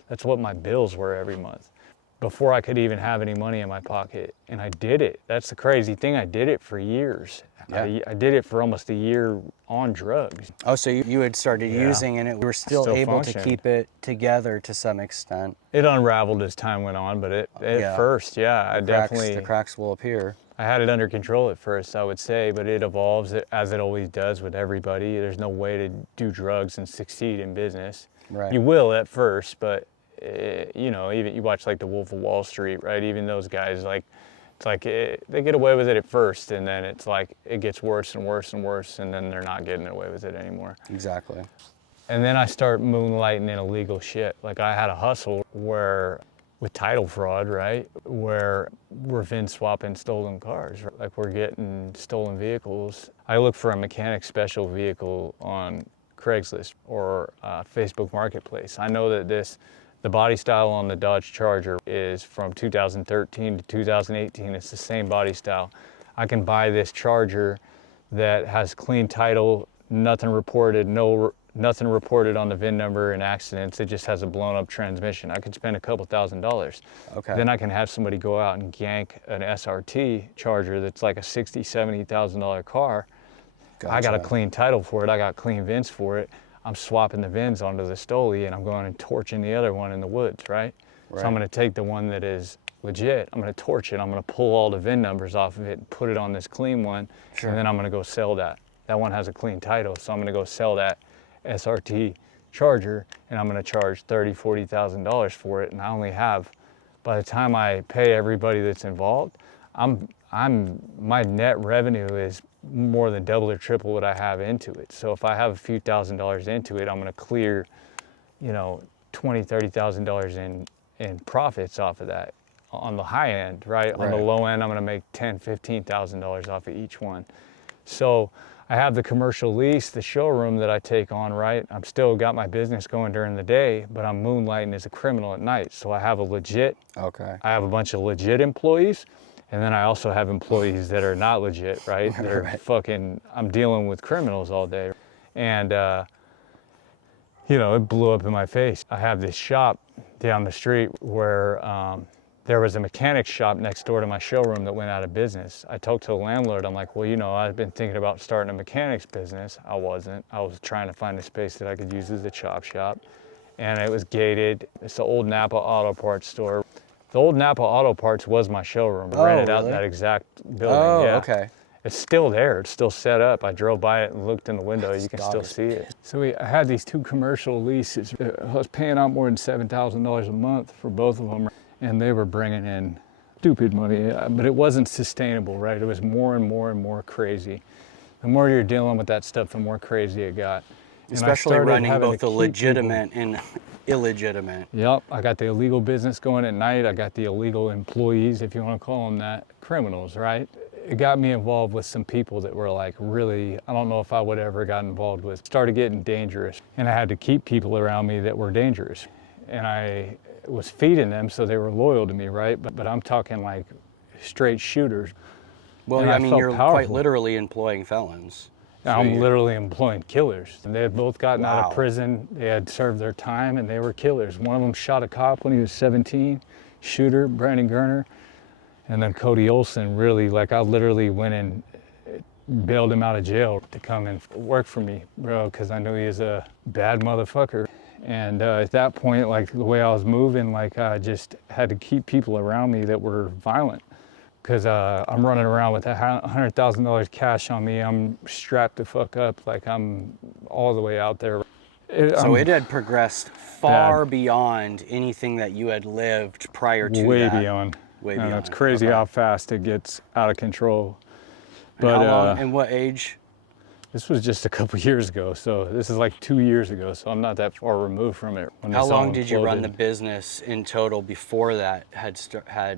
That's what my bills were every month before I could even have any money in my pocket. And I did it. That's the crazy thing. I did it for years. Yeah. I did it for almost a year on drugs. Oh, so you had started using and we were still able to functioned. keep it together to some extent. It unraveled as time went on, but at first, The cracks will appear. I had it under control at first, I would say, but it evolves as it always does with everybody. There's no way to do drugs and succeed in business. Right. You will at first, but even you watch like the Wolf of Wall Street, right? Even those guys, they get away with it at first, and then it's like it gets worse and worse and worse, and then they're not getting away with it anymore. Exactly. And then I start moonlighting in illegal shit. Like I had a hustle with title fraud, right? Where we're VIN swapping stolen cars. Like we're getting stolen vehicles. I look for a mechanic special vehicle on Craigslist or Facebook Marketplace. I know that the body style on the Dodge Charger is from 2013 to 2018. It's the same body style. I can buy this Charger that has clean title, nothing reported, nothing reported on the VIN number and accidents. It just has a blown up transmission. I could spend a couple $1,000s. Okay. Then I can have somebody go out and gank an SRT Charger that's like a $60,000, $70,000 car. Gotcha. I got a clean title for it. I got clean VINs for it. I'm swapping the VINs onto the Stoli and I'm going and torching the other one in the woods, right? So I'm going to take the one that is legit. I'm going to torch it. I'm going to pull all the VIN numbers off of it and put it on this clean one. Sure. And then I'm going to go sell that. That one has a clean title. So I'm going to go sell that SRT Charger and I'm going to charge $30,000, $40,000 for it. And I only have, by the time I pay everybody that's involved, my net revenue is more than double or triple what I have into it. So if I have a few $1,000s into it, I'm going to clear, you know, $20,000-$30,000 in profits off of that on the high end, right? On the low end, I'm going to make $10,000-$15,000 off of each one. So I have the commercial lease, the showroom that I take on, right? I'm still got my business going during the day, but I'm moonlighting as a criminal at night. So I have I have a bunch of legit employees, and then I also have employees that are not legit, right? They're fucking, I'm dealing with criminals all day. And, you know, it blew up in my face. I have this shop down the street where there was a mechanic shop next door to my showroom that went out of business. I talked to the landlord, I'm like, well, you know, I've been thinking about starting a mechanics business. I wasn't. I was trying to find a space that I could use as a chop shop. And it was gated. It's the old Napa Auto Parts store. The old Napa Auto Parts was my showroom. I rented out that exact building. Oh, okay. It's still there. It's still set up. I drove by it and looked in the window. You can still see it. So I had these 2 commercial leases. I was paying out more than $7,000 a month for both of them. And they were bringing in stupid money, but it wasn't sustainable, right? It was more and more and more crazy. The more you're dealing with that stuff, the more crazy it got. Especially running both the legitimate and illegitimate. Yep, I got the illegal business going at night. I got the illegal employees, if you want to call them that, criminals, right? It got me involved with some people that were like really, I don't know if I would ever got involved with. Started getting dangerous, and I had to keep people around me that were dangerous. And I was feeding them so they were loyal to me, right? But I'm talking like straight shooters. Well, and I mean, you're powerful. quite literally employing felons. So I'm literally employing killers. And they had both gotten out of prison. They had served their time, and they were killers. One of them shot a cop when he was 17, shooter, Brandon Gerner. And then Cody Olson really, like, I literally went and bailed him out of jail to come and work for me, bro, because I knew he was a bad motherfucker. And at that point, like, the way I was moving, like, I just had to keep people around me that were violent. Because I'm running around with $100,000 cash on me. I'm strapped the fuck up, like I'm all the way out there. So it had progressed far beyond anything that you had lived prior to way that. Beyond. Way beyond. It's crazy how fast it gets out of control. And how long, and what age? This was just a couple years ago, so this is like 2 years ago, so I'm not that far removed from it. How long did you run the business in total before that had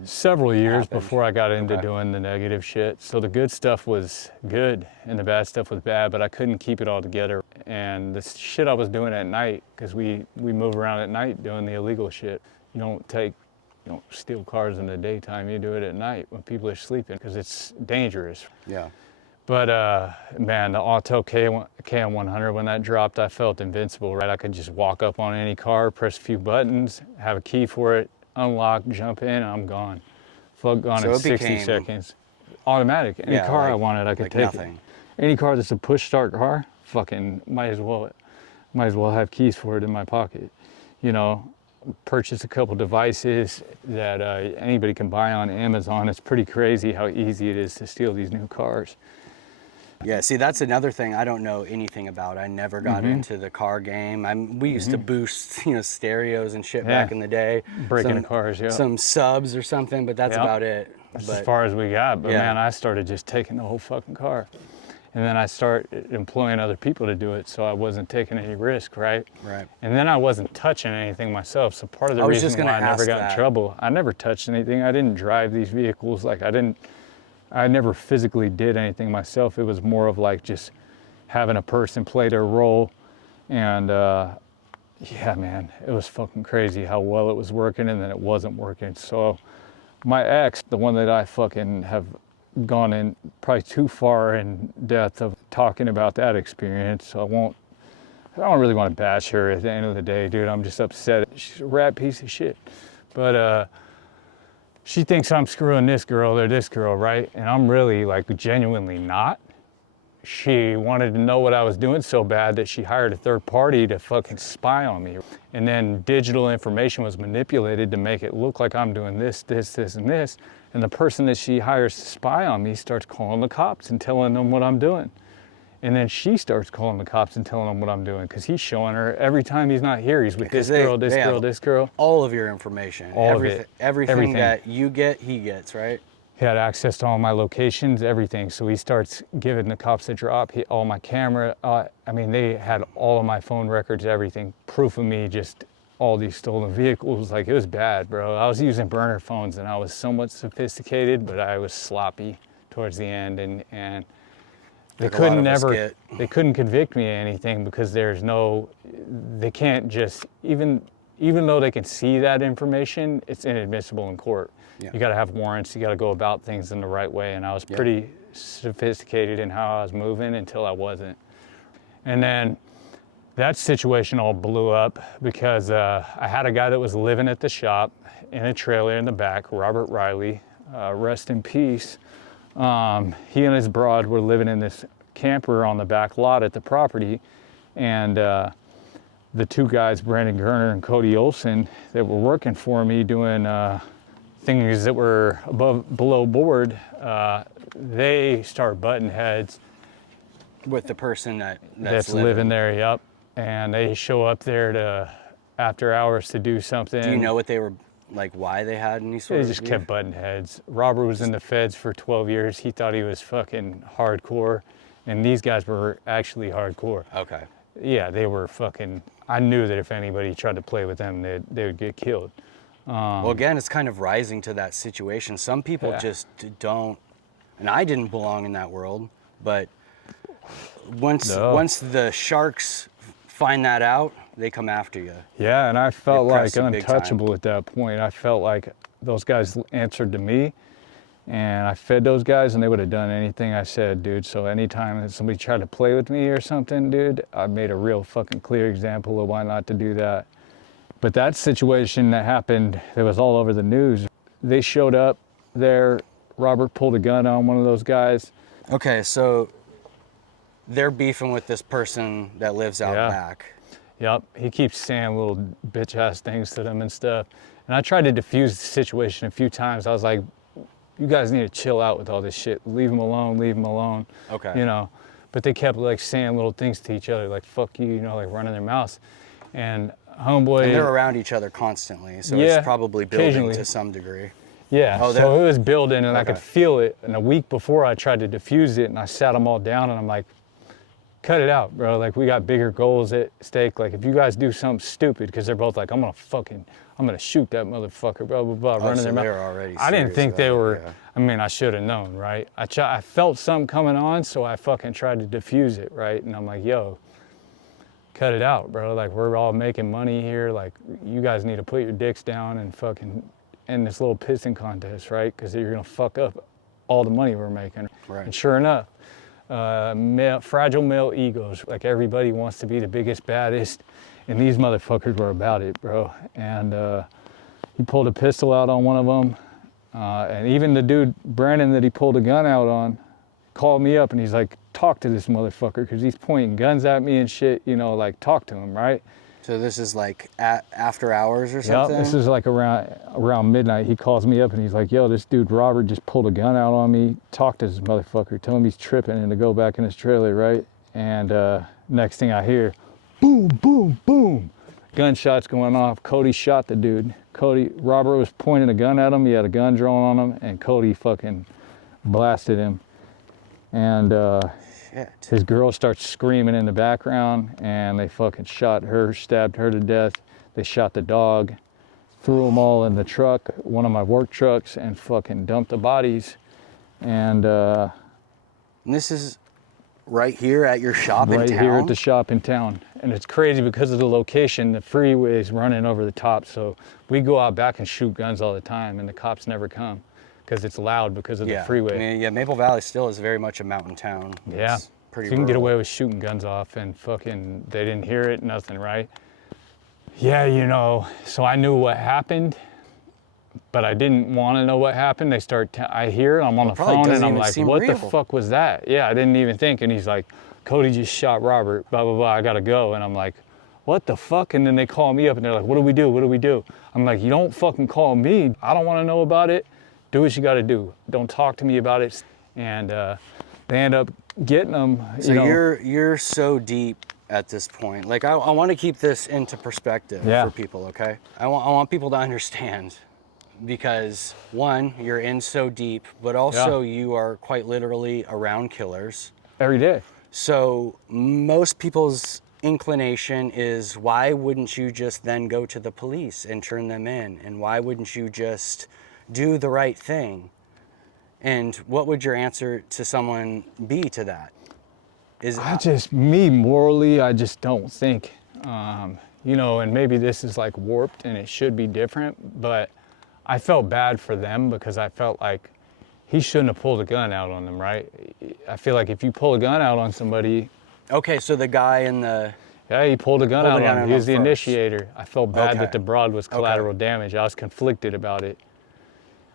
several years happened? Before I got into doing the negative shit. So the good stuff was good and the bad stuff was bad, but I couldn't keep it all together. And the shit I was doing at night, because we move around at night doing the illegal shit. You don't steal cars in the daytime, you do it at night when people are sleeping, because it's dangerous. Yeah. But man, the Auto KM100, when that dropped, I felt invincible, right? I could just walk up on any car, press a few buttons, have a key for it, unlock, jump in, and I'm gone. Fuck, gone in 60 seconds. Automatic. Any car I wanted, I could take nothing. It. Any car that's a push start car, fucking might as well have keys for it in my pocket. You know, purchase a couple devices that anybody can buy on Amazon. It's pretty crazy how easy it is to steal these new cars. Yeah, see, that's another thing I don't know anything about. I never got into the car game. We used to boost, stereos and shit back in the day. Breaking cars, yeah. Some subs or something, but that's about it. That's as far as we got. But man, I started just taking the whole fucking car. And then I started employing other people to do it, so I wasn't taking any risk, right? Right. And then I wasn't touching anything myself, so part of the reason why I never got in trouble, I never touched anything. I didn't drive these vehicles, like I never physically did anything myself. It was more of like just having a person play their role. And yeah, man, it was fucking crazy how well it was working and then it wasn't working. So my ex, the one that I fucking have gone in probably too far in depth of talking about that experience, so I don't really want to bash her at the end of the day, dude. I'm just upset. She's a rat piece of shit. But she thinks I'm screwing this girl or this girl, right? And I'm really, like, genuinely not. She wanted to know what I was doing so bad that she hired a third party to fucking spy on me. And then digital information was manipulated to make it look like I'm doing this, this, this, and this. And the person that she hires to spy on me starts calling the cops and telling them what I'm doing. And then she starts calling the cops and telling them what I'm doing, because he's showing her every time he's not here, he's with this girl, this girl, this girl. All of your information. All of it. Everything that you get, he gets, right? He had access to all my locations, everything. So he starts giving the cops a drop. All my camera, I mean, they had all of my phone records, everything, proof of me, just all these stolen vehicles. Like, it was bad, bro. I was using burner phones and I was somewhat sophisticated, but I was sloppy towards the end. And they couldn't convict me of anything because they can't just, even though they can see that information, it's inadmissible in court. Yeah. You got to have warrants. You got to go about things in the right way. And I was pretty sophisticated in how I was moving until I wasn't. And then that situation all blew up because I had a guy that was living at the shop in a trailer in the back, Robert Riley, rest in peace. He and his broad were living in this camper on the back lot at the property. And the two guys, Brandon Gerner and Cody Olson, that were working for me doing things that were below board, they start butting heads with the person that's living there. Yep. And they show up there after hours to do something. Do you know what they were, like, why they had any sort of They just kept butting heads. Robert was in the feds for 12 years. He thought he was fucking hardcore, and these guys were actually hardcore. Okay. Yeah, they were fucking, I knew that if anybody tried to play with them, they would get killed. Well, again, it's kind of rising to that situation. Some people just don't, and I didn't belong in that world, but once the sharks find that out, they come after you. Yeah, and I felt like untouchable at that point. I felt like those guys answered to me, and I fed those guys, and they would have done anything I said, dude. So anytime that somebody tried to play with me or something, dude, I made a real fucking clear example of why not to do that. But that situation that happened, it was all over the news. They showed up there. Robert pulled a gun on one of those guys. Okay, so they're beefing with this person that lives out back. Yep, he keeps saying little bitch-ass things to them and stuff. And I tried to defuse the situation a few times. I was like, you guys need to chill out with all this shit. Leave him alone, leave him alone. Okay. You know, but they kept like saying little things to each other, like, fuck you, you know, like running their mouths. And homeboy. And they're around each other constantly, so it's probably building to some degree. Yeah, so it was building, and I could feel it. And a week before, I tried to diffuse it, and I sat them all down, and I'm like, cut it out, bro. Like, we got bigger goals at stake. Like, if you guys do something stupid, because they're both like, I'm gonna shoot that motherfucker, blah, blah, blah, running their mouth. I didn't think they were, I mean, I should have known, right? I felt something coming on, so I fucking tried to diffuse it, right? And I'm like, yo, cut it out, bro. Like, we're all making money here. Like, you guys need to put your dicks down and fucking end this little pissing contest, right? Because you're gonna fuck up all the money we're making. Right. And sure enough, fragile male egos. Like, everybody wants to be the biggest, baddest, and these motherfuckers were about it, bro. And he pulled a pistol out on one of them, and even the dude Brandon that he pulled a gun out on called me up, and he's like, talk to this motherfucker, because he's pointing guns at me and shit, you know, like, talk to him, right? So this is like after hours or something? Yeah, this is like around midnight. He calls me up and he's like, yo, this dude Robert just pulled a gun out on me. Talk to this motherfucker. Tell him he's tripping and to go back in his trailer, right? And next thing I hear, boom, boom, boom. Gunshots going off. Cody shot the dude. Robert was pointing a gun at him. He had a gun drawn on him, and Cody fucking blasted him. And his girl starts screaming in the background, and they fucking shot her, stabbed her to death. They shot the dog, threw them all in the truck, one of my work trucks, and fucking dumped the bodies. And this is right here at your shop in town? Right here at the shop in town. And it's crazy because of the location. The freeway is running over the top, so we go out back and shoot guns all the time, and the cops never come, because it's loud because of the freeway. I mean, Maple Valley still is very much a mountain town. Yeah, it's pretty so you can get away with shooting guns off, and fucking, they didn't hear it, nothing, right? Yeah, you know, so I knew what happened, but I didn't want to know what happened. I hear it, I'm on the phone, and I'm like, what the fuck was that? Yeah, I didn't even think, and he's like, Cody just shot Robert, blah, blah, blah, I gotta go. And I'm like, what the fuck? And then they call me up, and they're like, what do we do? What do we do? I'm like, you don't fucking call me. I don't want to know about it. Do what you got to do. Don't talk to me about it. And they end up getting them. So you're so deep at this point. Like, I want to keep this into perspective for people, okay? I want people to understand because one, you're in so deep, but also you are quite literally around killers. Every day. So most people's inclination is, why wouldn't you just then go to the police and turn them in? And why wouldn't you just do the right thing? And what would your answer to someone be to that? Me morally, I just don't think, you know, and maybe this is like warped and it should be different, but I felt bad for them because I felt like he shouldn't have pulled a gun out on them, right? I feel like if you pull a gun out on somebody. Okay, so the guy in the... Yeah, he pulled a gun out on him. He was the first. Initiator. I felt bad Okay. that the broad was collateral damage. I was conflicted about it.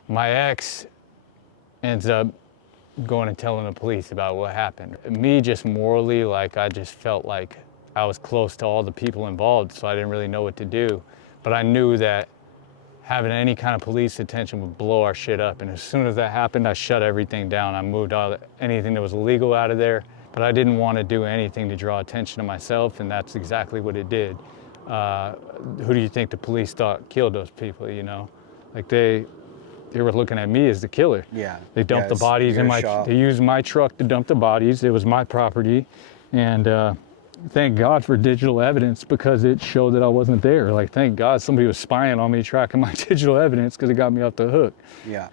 My ex ends up going and telling the police about what happened. Me, just morally, like, I just felt like I was close to all the people involved, so I didn't really know what to do. But I knew that having any kind of police attention would blow our shit up. And as soon as that happened, I shut everything down. I moved all anything that was illegal out of there, but I didn't want to do anything to draw attention to myself, and that's exactly what it did. Who do you think the police thought killed those people, you know? Like they were looking at me as the killer. Yeah. They dumped the bodies in they used my truck to dump the bodies. It was my property. And thank God for digital evidence, because it showed that I wasn't there. Like, thank God somebody was spying on me, tracking my digital evidence, because it got me off the hook. Yeah.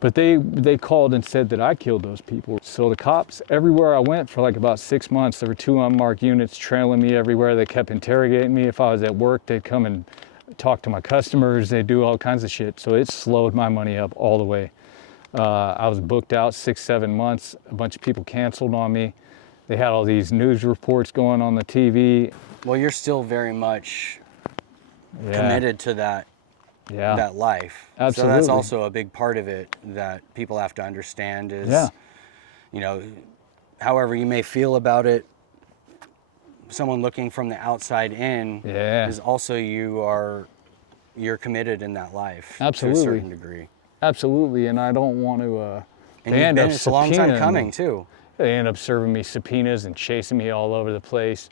But they called and said that I killed those people. So the cops, everywhere I went for like about 6 months, there were 2 unmarked units trailing me everywhere. They kept interrogating me. If I was at work, they'd come and talk to my customers. They'd do all kinds of shit. So it slowed my money up all the way. I was booked out 6-7 months. A bunch of people canceled on me. They had all these news reports going on the TV. Well, you're still very much committed to that life. Absolutely. So that's also a big part of it that people have to understand is, you know, however you may feel about it, someone looking from the outside in is also you're committed in that life. Absolutely. To a certain degree. Absolutely, and I don't want to, and it's a long time coming too. They end up serving me subpoenas and chasing me all over the place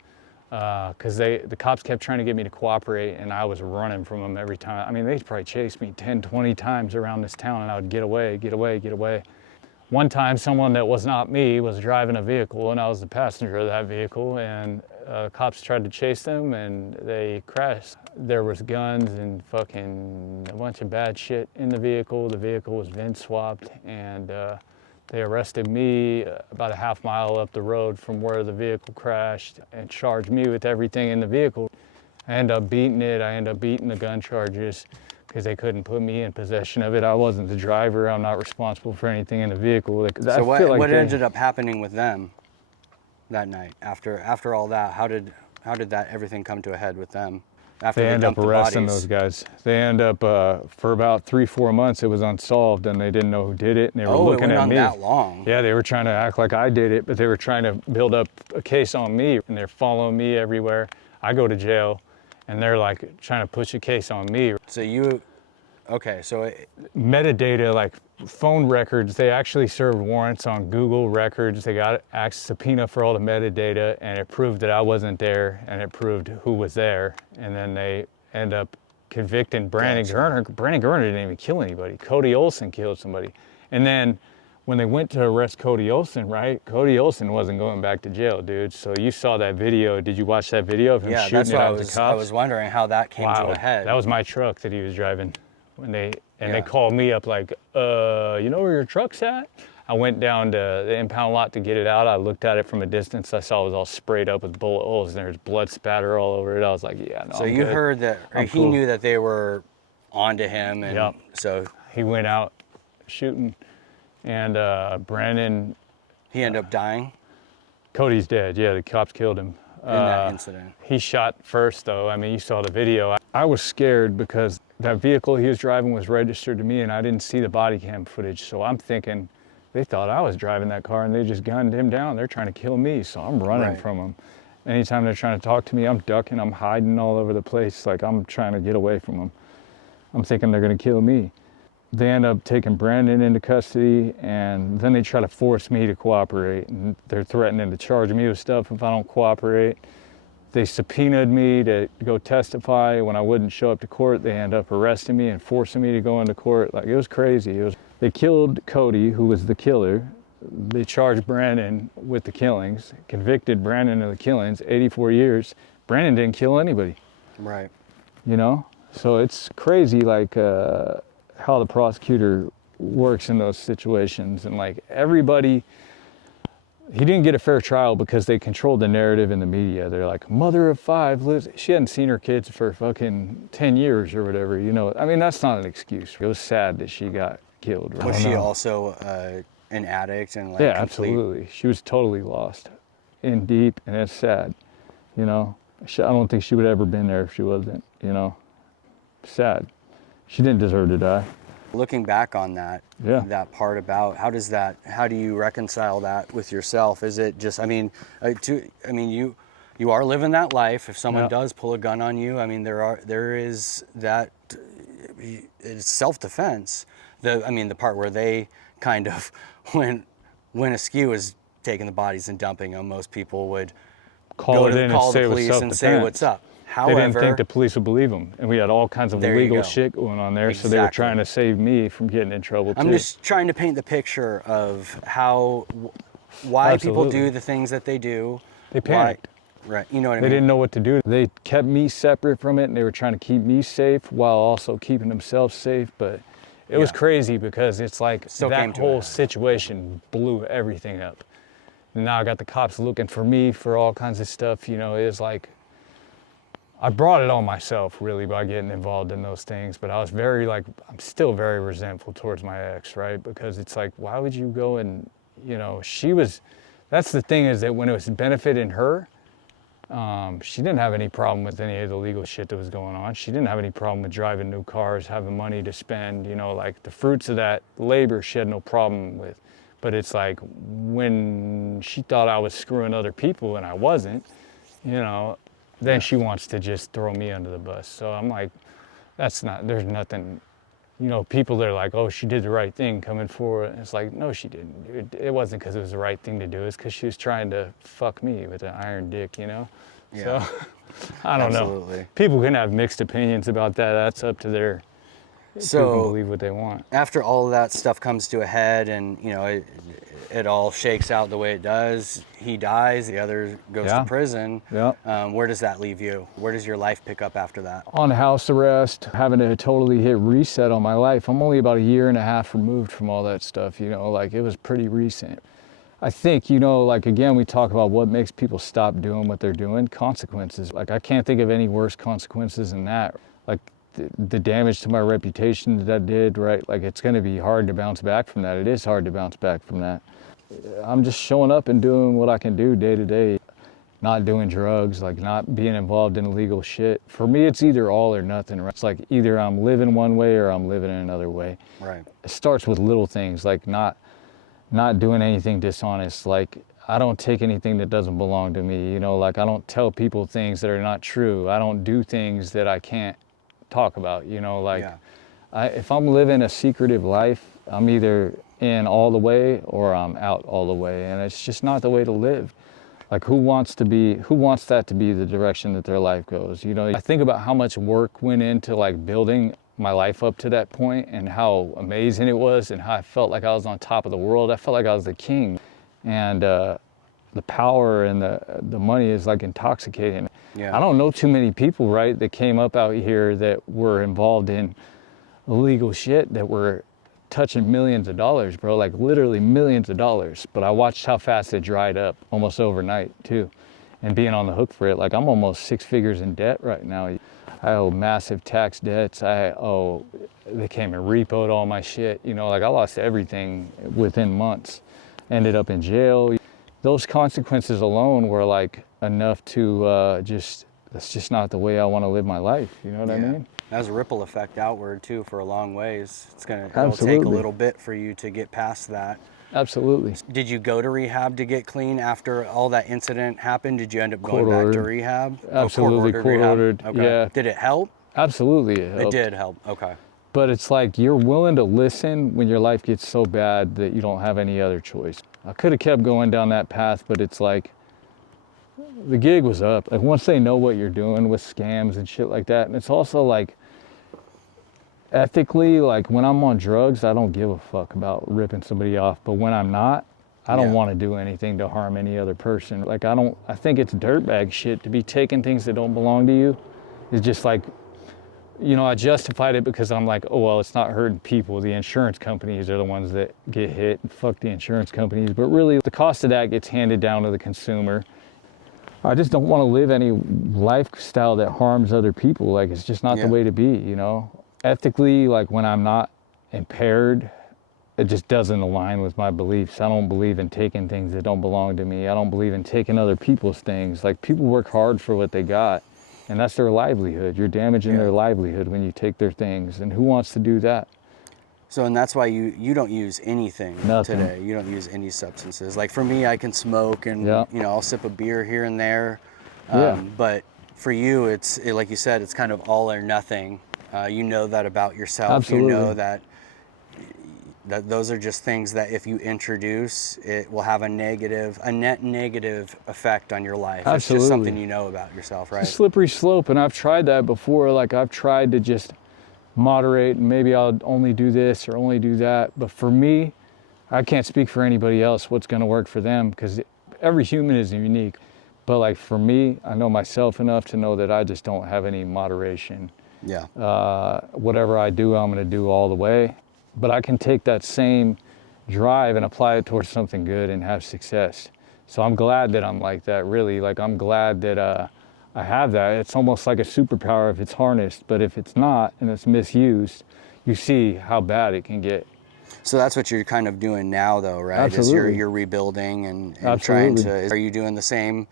because the cops kept trying to get me to cooperate, and I was running from them every time. I mean, they'd probably chase me 10, 20 times around this town, and I would get away, get away, get away. One time, someone that was not me was driving a vehicle, and I was the passenger of that vehicle, and cops tried to chase them, and they crashed. There was guns and fucking a bunch of bad shit in the vehicle. The vehicle was VIN swapped, and they arrested me about a half mile up the road from where the vehicle crashed and charged me with everything in the vehicle. I ended up beating it. I ended up beating the gun charges because they couldn't put me in possession of it. I wasn't the driver. I'm not responsible for anything in the vehicle. So what ended up happening with them that night? After all that, how did that everything come to a head with them? After they end up arresting those guys. They end up, for about 3-4 months, it was unsolved, and they didn't know who did it, and they were looking at me. It went on that long? Yeah, they were trying to act like I did it, but they were trying to build up a case on me, and they're following me everywhere. I go to jail, and they're like trying to push a case on me. So metadata, like phone records, they actually served warrants on Google records. They got a subpoena for all the metadata, and it proved that I wasn't there, and it proved who was there. And then they end up convicting Brandon Gerner. Brandon Gerner didn't even kill anybody. Cody Olson killed somebody. And then when they went to arrest Cody Olson, right? Cody Olson wasn't going back to jail, dude. So you saw that video. Did you watch that video of him shooting it at the cops? I was wondering how that came to a head. That was my truck that he was driving. They called me up like, you know where your truck's at? I went down to the impound lot to get it out. I looked at it from a distance. I saw it was all sprayed up with bullet holes, and there's blood spatter all over it. I was like, yeah, no, So I'm you good. heard that, or he knew that they were onto him, and so he went out shooting, and Brandon. He ended up dying? Cody's dead, yeah, the cops killed him. In that incident. He shot first, though. I mean, you saw the video. I was scared because that vehicle he was driving was registered to me, and I didn't see the body cam footage. So I'm thinking they thought I was driving that car, and they just gunned him down. They're trying to kill me, so I'm running from them. Anytime they're trying to talk to me, I'm ducking, I'm hiding all over the place. Like, I'm trying to get away from them. I'm thinking they're gonna kill me. They end up taking Brandon into custody, and then they try to force me to cooperate, and they're threatening to charge me with stuff if I don't cooperate. They subpoenaed me to go testify. When I wouldn't show up to court, they ended up arresting me and forcing me to go into court. Like, it was crazy. They killed Cody, who was the killer. They charged Brandon with the killings, convicted Brandon of the killings, 84 years. Brandon didn't kill anybody. Right. You know? So it's crazy, like, how the prosecutor works in those situations. And, like, everybody, he didn't get a fair trial because they controlled the narrative in the media. They're like, mother of 5 lives. She hadn't seen her kids for fucking 10 years or whatever, you know? I mean, that's not an excuse. It was sad that she got killed. Right? Was she also an addict and, like, yeah, complete... absolutely. She was totally lost in deep, and it's sad, you know? I don't think she would have ever been there if she wasn't, you know? Sad. She didn't deserve to die. Looking back on that, that part about how do you reconcile that with yourself? Is it just, you are living that life. If someone does pull a gun on you, I mean, there is that, it's self-defense. The part where they kind of, when askew is taking the bodies and dumping them, most people would call the police and say what's up. However, they didn't think the police would believe them, and we had all kinds of illegal shit going on there. Exactly. So they were trying to save me from getting in trouble too. I'm just trying to paint the picture of why people do the things that they do. They panicked. Right, you know what I mean? They didn't know what to do. They kept me separate from it, and they were trying to keep me safe while also keeping themselves safe. But it was crazy because it's like that whole situation blew everything up. And now I got the cops looking for me for all kinds of stuff. You know, it's like, I brought it on myself, really, by getting involved in those things. But I was I'm still very resentful towards my ex, right? Because it's like, why would you go and, you know, that's the thing, is that when it was benefiting her, she didn't have any problem with any of the legal shit that was going on. She didn't have any problem with driving new cars, having money to spend, you know, like the fruits of that labor she had no problem with. But it's like, when she thought I was screwing other people and I wasn't, you know, then she wants to just throw me under the bus. So I'm like, there's nothing, you know, people that are like, oh, she did the right thing coming forward. And it's like, no, she didn't. It wasn't because it was the right thing to do. It's because she was trying to fuck me with an iron dick, you know? Yeah. So, I don't know. People can have mixed opinions about that. That's up to their... So people can believe what they want. After all of that stuff comes to a head, and you know it all shakes out the way it does, he dies, the other goes to prison. Where does that leave you? Where does your life pick up after that? On house arrest, having to totally hit reset on my life. I'm only about 1.5 years removed from all that stuff, you know, like, it was pretty recent. I think, you know, like, again, we talk about what makes people stop doing what they're doing. Consequences. Like, I can't think of any worse consequences than that. Like, the damage to my reputation that I did, right? Like, it's going to be hard to bounce back from that. It is hard to bounce back from that. I'm just showing up and doing what I can do day to day, not doing drugs, like, not being involved in illegal shit. For me, it's either all or nothing, right? It's like, either I'm living one way or I'm living in another way. Right. It starts with little things, like not doing anything dishonest. Like, I don't take anything that doesn't belong to me, you know? Like, I don't tell people things that are not true. I don't do things that I can't talk about, you know, like, if I'm living a secretive life, I'm either in all the way or I'm out all the way, and it's just not the way to live. Like, who wants that to be the direction that their life goes? You know, I think about how much work went into, like, building my life up to that point, and how amazing it was, and how I felt like I was on top of the world. I felt like I was the king, and the power and the money is, like, intoxicating. I don't know too many people, right, that came up out here that were involved in illegal shit that were touching millions of dollars, bro, like, literally millions of dollars. But I watched how fast it dried up almost overnight too, and being on the hook for it. Like, I'm almost 6 figures in debt right now. I owe massive tax debts. They came and repoed all my shit, you know, like, I lost everything within months, ended up in jail. Those consequences alone were, like, enough to that's just not the way I want to live my life. You know what I mean? That has a ripple effect outward too for a long ways. It'll take a little bit for you to get past that. Absolutely. Did you go to rehab to get clean after all that incident happened? Did you end up going back to rehab? Absolutely, court-ordered. Okay. Yeah. Did it help? Absolutely, it helped. It did help. Okay. But it's like, you're willing to listen when your life gets so bad that you don't have any other choice. I could have kept going down that path, but it's like, the gig was up. Like once they know what you're doing with scams and shit like that, and it's also like ethically, like when I'm on drugs, I don't give a fuck about ripping somebody off. But when I'm not, I don't want to do anything to harm any other person. Like I think it's dirtbag shit to be taking things that don't belong to you. It's just like, you know, I justified it because I'm like, oh, well, it's not hurting people. The insurance companies are the ones that get hit. Fuck the insurance companies. But really, the cost of that gets handed down to the consumer. I just don't want to live any lifestyle that harms other people. Like, it's just not the way to be, you know? Ethically, like when I'm not impaired, it just doesn't align with my beliefs. I don't believe in taking things that don't belong to me. I don't believe in taking other people's things. Like, people work hard for what they got. And that's their livelihood. You're damaging their livelihood when you take their things. And who wants to do that? So, and that's why you don't use anything today. You don't use any substances. Like for me, I can smoke and, you know, I'll sip a beer here and there. But for you, it's like you said, it's kind of all or nothing. You know that about yourself. Absolutely. You know that those are just things that if you introduce, it will have a net negative effect on your life. Absolutely. It's just something you know about yourself, right? It's a slippery slope, and I've tried that before. Like, I've tried to just moderate, and maybe I'll only do this or only do that. But for me, I can't speak for anybody else what's going to work for them, because every human is unique. But like for me, I know myself enough to know that I just don't have any moderation. Yeah. Whatever I do, I'm going to do all the way. But I can take that same drive and apply it towards something good and have success. So I'm glad that I'm like that, really. Like, I'm glad that I have that. It's almost like a superpower if it's harnessed, but if it's not and it's misused, you see how bad it can get. So that's what you're kind of doing now, though, right? Absolutely. You're rebuilding and trying to. Are you doing the same?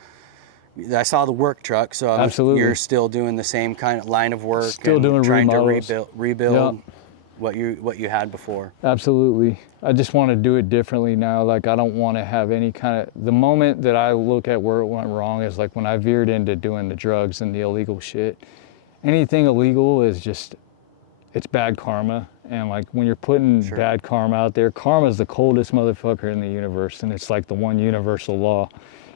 I saw the work truck, so Absolutely. You're still doing the same kind of line of work. Still doing trying remodels. to rebuild what you had before. Absolutely. I just want to do it differently now. Like, I don't want to have any kind of, the moment that I look at where it went wrong is like when I veered into doing the drugs and the illegal shit. Anything illegal is just, it's bad karma. And like when you're putting bad karma out there, karma is the coldest motherfucker in the universe. And it's like the one universal law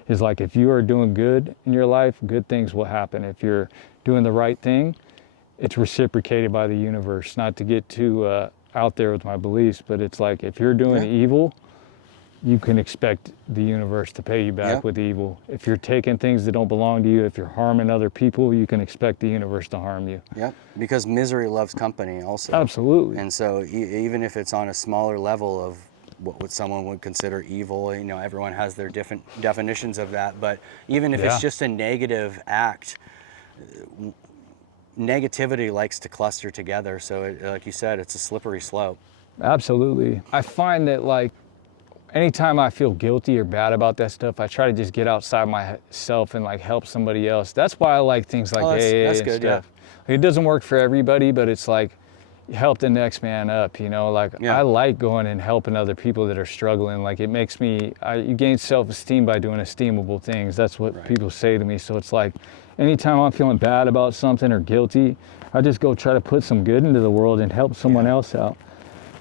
is like, if you are doing good in your life, good things will happen. If you're doing the right thing, it's reciprocated by the universe. Not to get too out there with my beliefs, but it's like, if you're doing evil, you can expect the universe to pay you back with evil. If you're taking things that don't belong to you, if you're harming other people, you can expect the universe to harm you. Yep, because misery loves company also. Absolutely. And so even if it's on a smaller level of what someone would consider evil, you know, everyone has their different definitions of that, but even if it's just a negative act, negativity likes to cluster together. So like you said, it's a slippery slope. Absolutely. I find that like anytime I feel guilty or bad about that stuff, I try to just get outside myself and like help somebody else. That's why I like things like AA that's and good, stuff. Like, it doesn't work for everybody, but it's like help the next man up, you know? Like I like going and helping other people that are struggling. Like it makes me, you gain self-esteem by doing esteemable things. That's what people say to me. So it's like, anytime I'm feeling bad about something or guilty, I just go try to put some good into the world and help someone else out,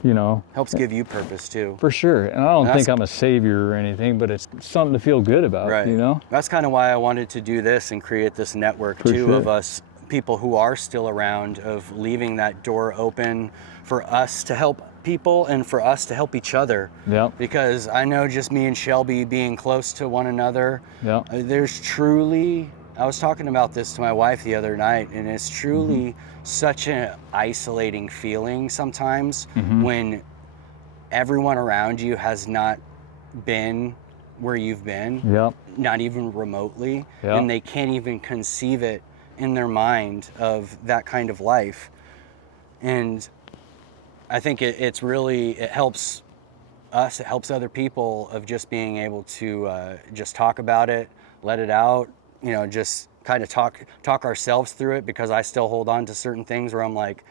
you know? Helps give you purpose too. For sure. And I don't think I'm a savior or anything, but it's something to feel good about, you know? That's kind of why I wanted to do this and create this network of us people who are still around, of leaving that door open for us to help people and for us to help each other. Because I know just me and Shelby being close to one another, there's truly, I was talking about this to my wife the other night, and it's truly such an isolating feeling sometimes when everyone around you has not been where you've been, not even remotely, and they can't even conceive it in their mind of that kind of life. And I think it helps us, it helps other people of just being able to just talk about it, let it out, you know, just kind of talk ourselves through it, because I still hold on to certain things where I'm like,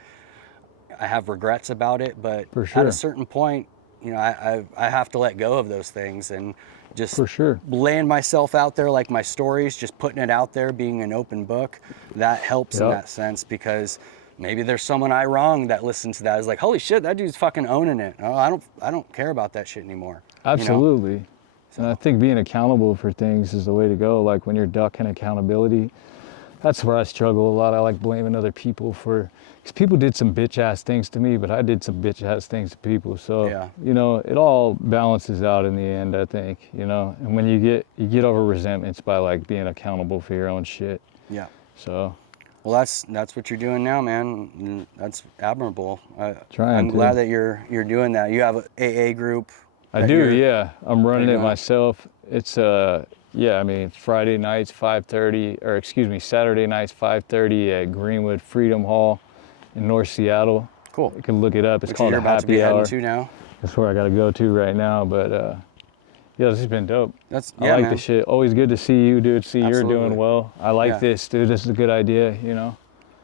I have regrets about it, but at a certain point, you know, I have to let go of those things and just laying myself out there, like my stories, just putting it out there, being an open book, that helps in that sense, because maybe there's someone I wronged that listens to that is like, holy shit, that dude's fucking owning it. Oh, I don't care about that shit anymore. Absolutely. You know? And I think being accountable for things is the way to go. Like when you're ducking accountability, that's where I struggle a lot. I like blaming other people because people did some bitch ass things to me, but I did some bitch ass things to people. So, you know, it all balances out in the end, I think, you know. And when you get over resentments by like being accountable for your own shit. Yeah. So. Well, that's what you're doing now, man. That's admirable. I'm to. glad that you're doing that. You have an AA group. I do, yeah. I'm running it myself. It's yeah, I mean, Friday nights 5:30, or excuse me, Saturday nights 5:30 at Greenwood Freedom Hall in North Seattle. Cool. You can look it up. It's called you're about to be Happy Hour. Heading to now. That's where I got to go to right now, but yeah, this has been dope. I like this shit. Always good to see you, dude. See you're doing well. I like this, dude. This is a good idea, you know.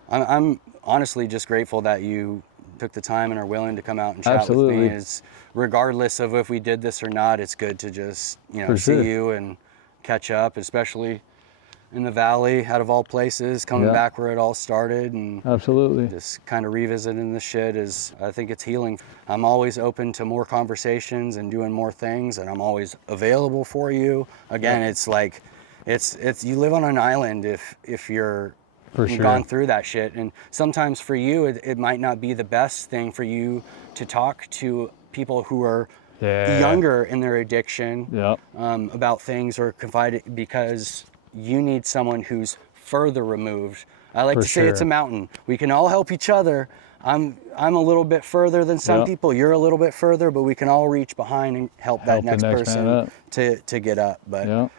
I'm honestly just grateful that you took the time and are willing to come out and chat with me. Is regardless of if we did this or not, it's good to just, you know, see you and catch up, especially in the valley, out of all places, coming back where it all started, and just kind of revisiting the shit I think it's healing. I'm always open to more conversations and doing more things, and I'm always available for you. Again, it's like it's you live on an island if you're gone through that shit, and sometimes for you it might not be the best thing for you to talk to people who are younger in their addiction about things, or confide, because you need someone who's further removed. I like to say it's a mountain. We can all help each other. I'm a little bit further than some people. You're a little bit further, but we can all reach behind and help that next person to get up. But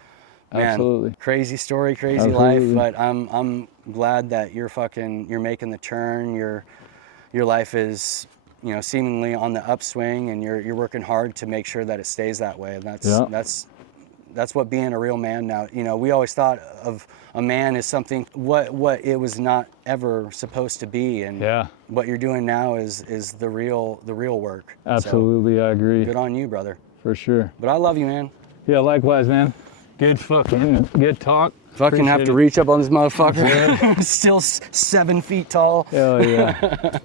man, crazy story, crazy life. But I'm glad that you're making the turn. Your life is, you know, seemingly on the upswing, and you're working hard to make sure that it stays that way. And that's what being a real man now. You know, we always thought of a man as something what it was not ever supposed to be, and what you're doing now is the real work. Absolutely, so, I agree. Good on you, brother. For sure. But I love you, man. Yeah, likewise, man. Good talk. Fucking have to reach up on this motherfucker. Still 7 feet tall. Hell yeah.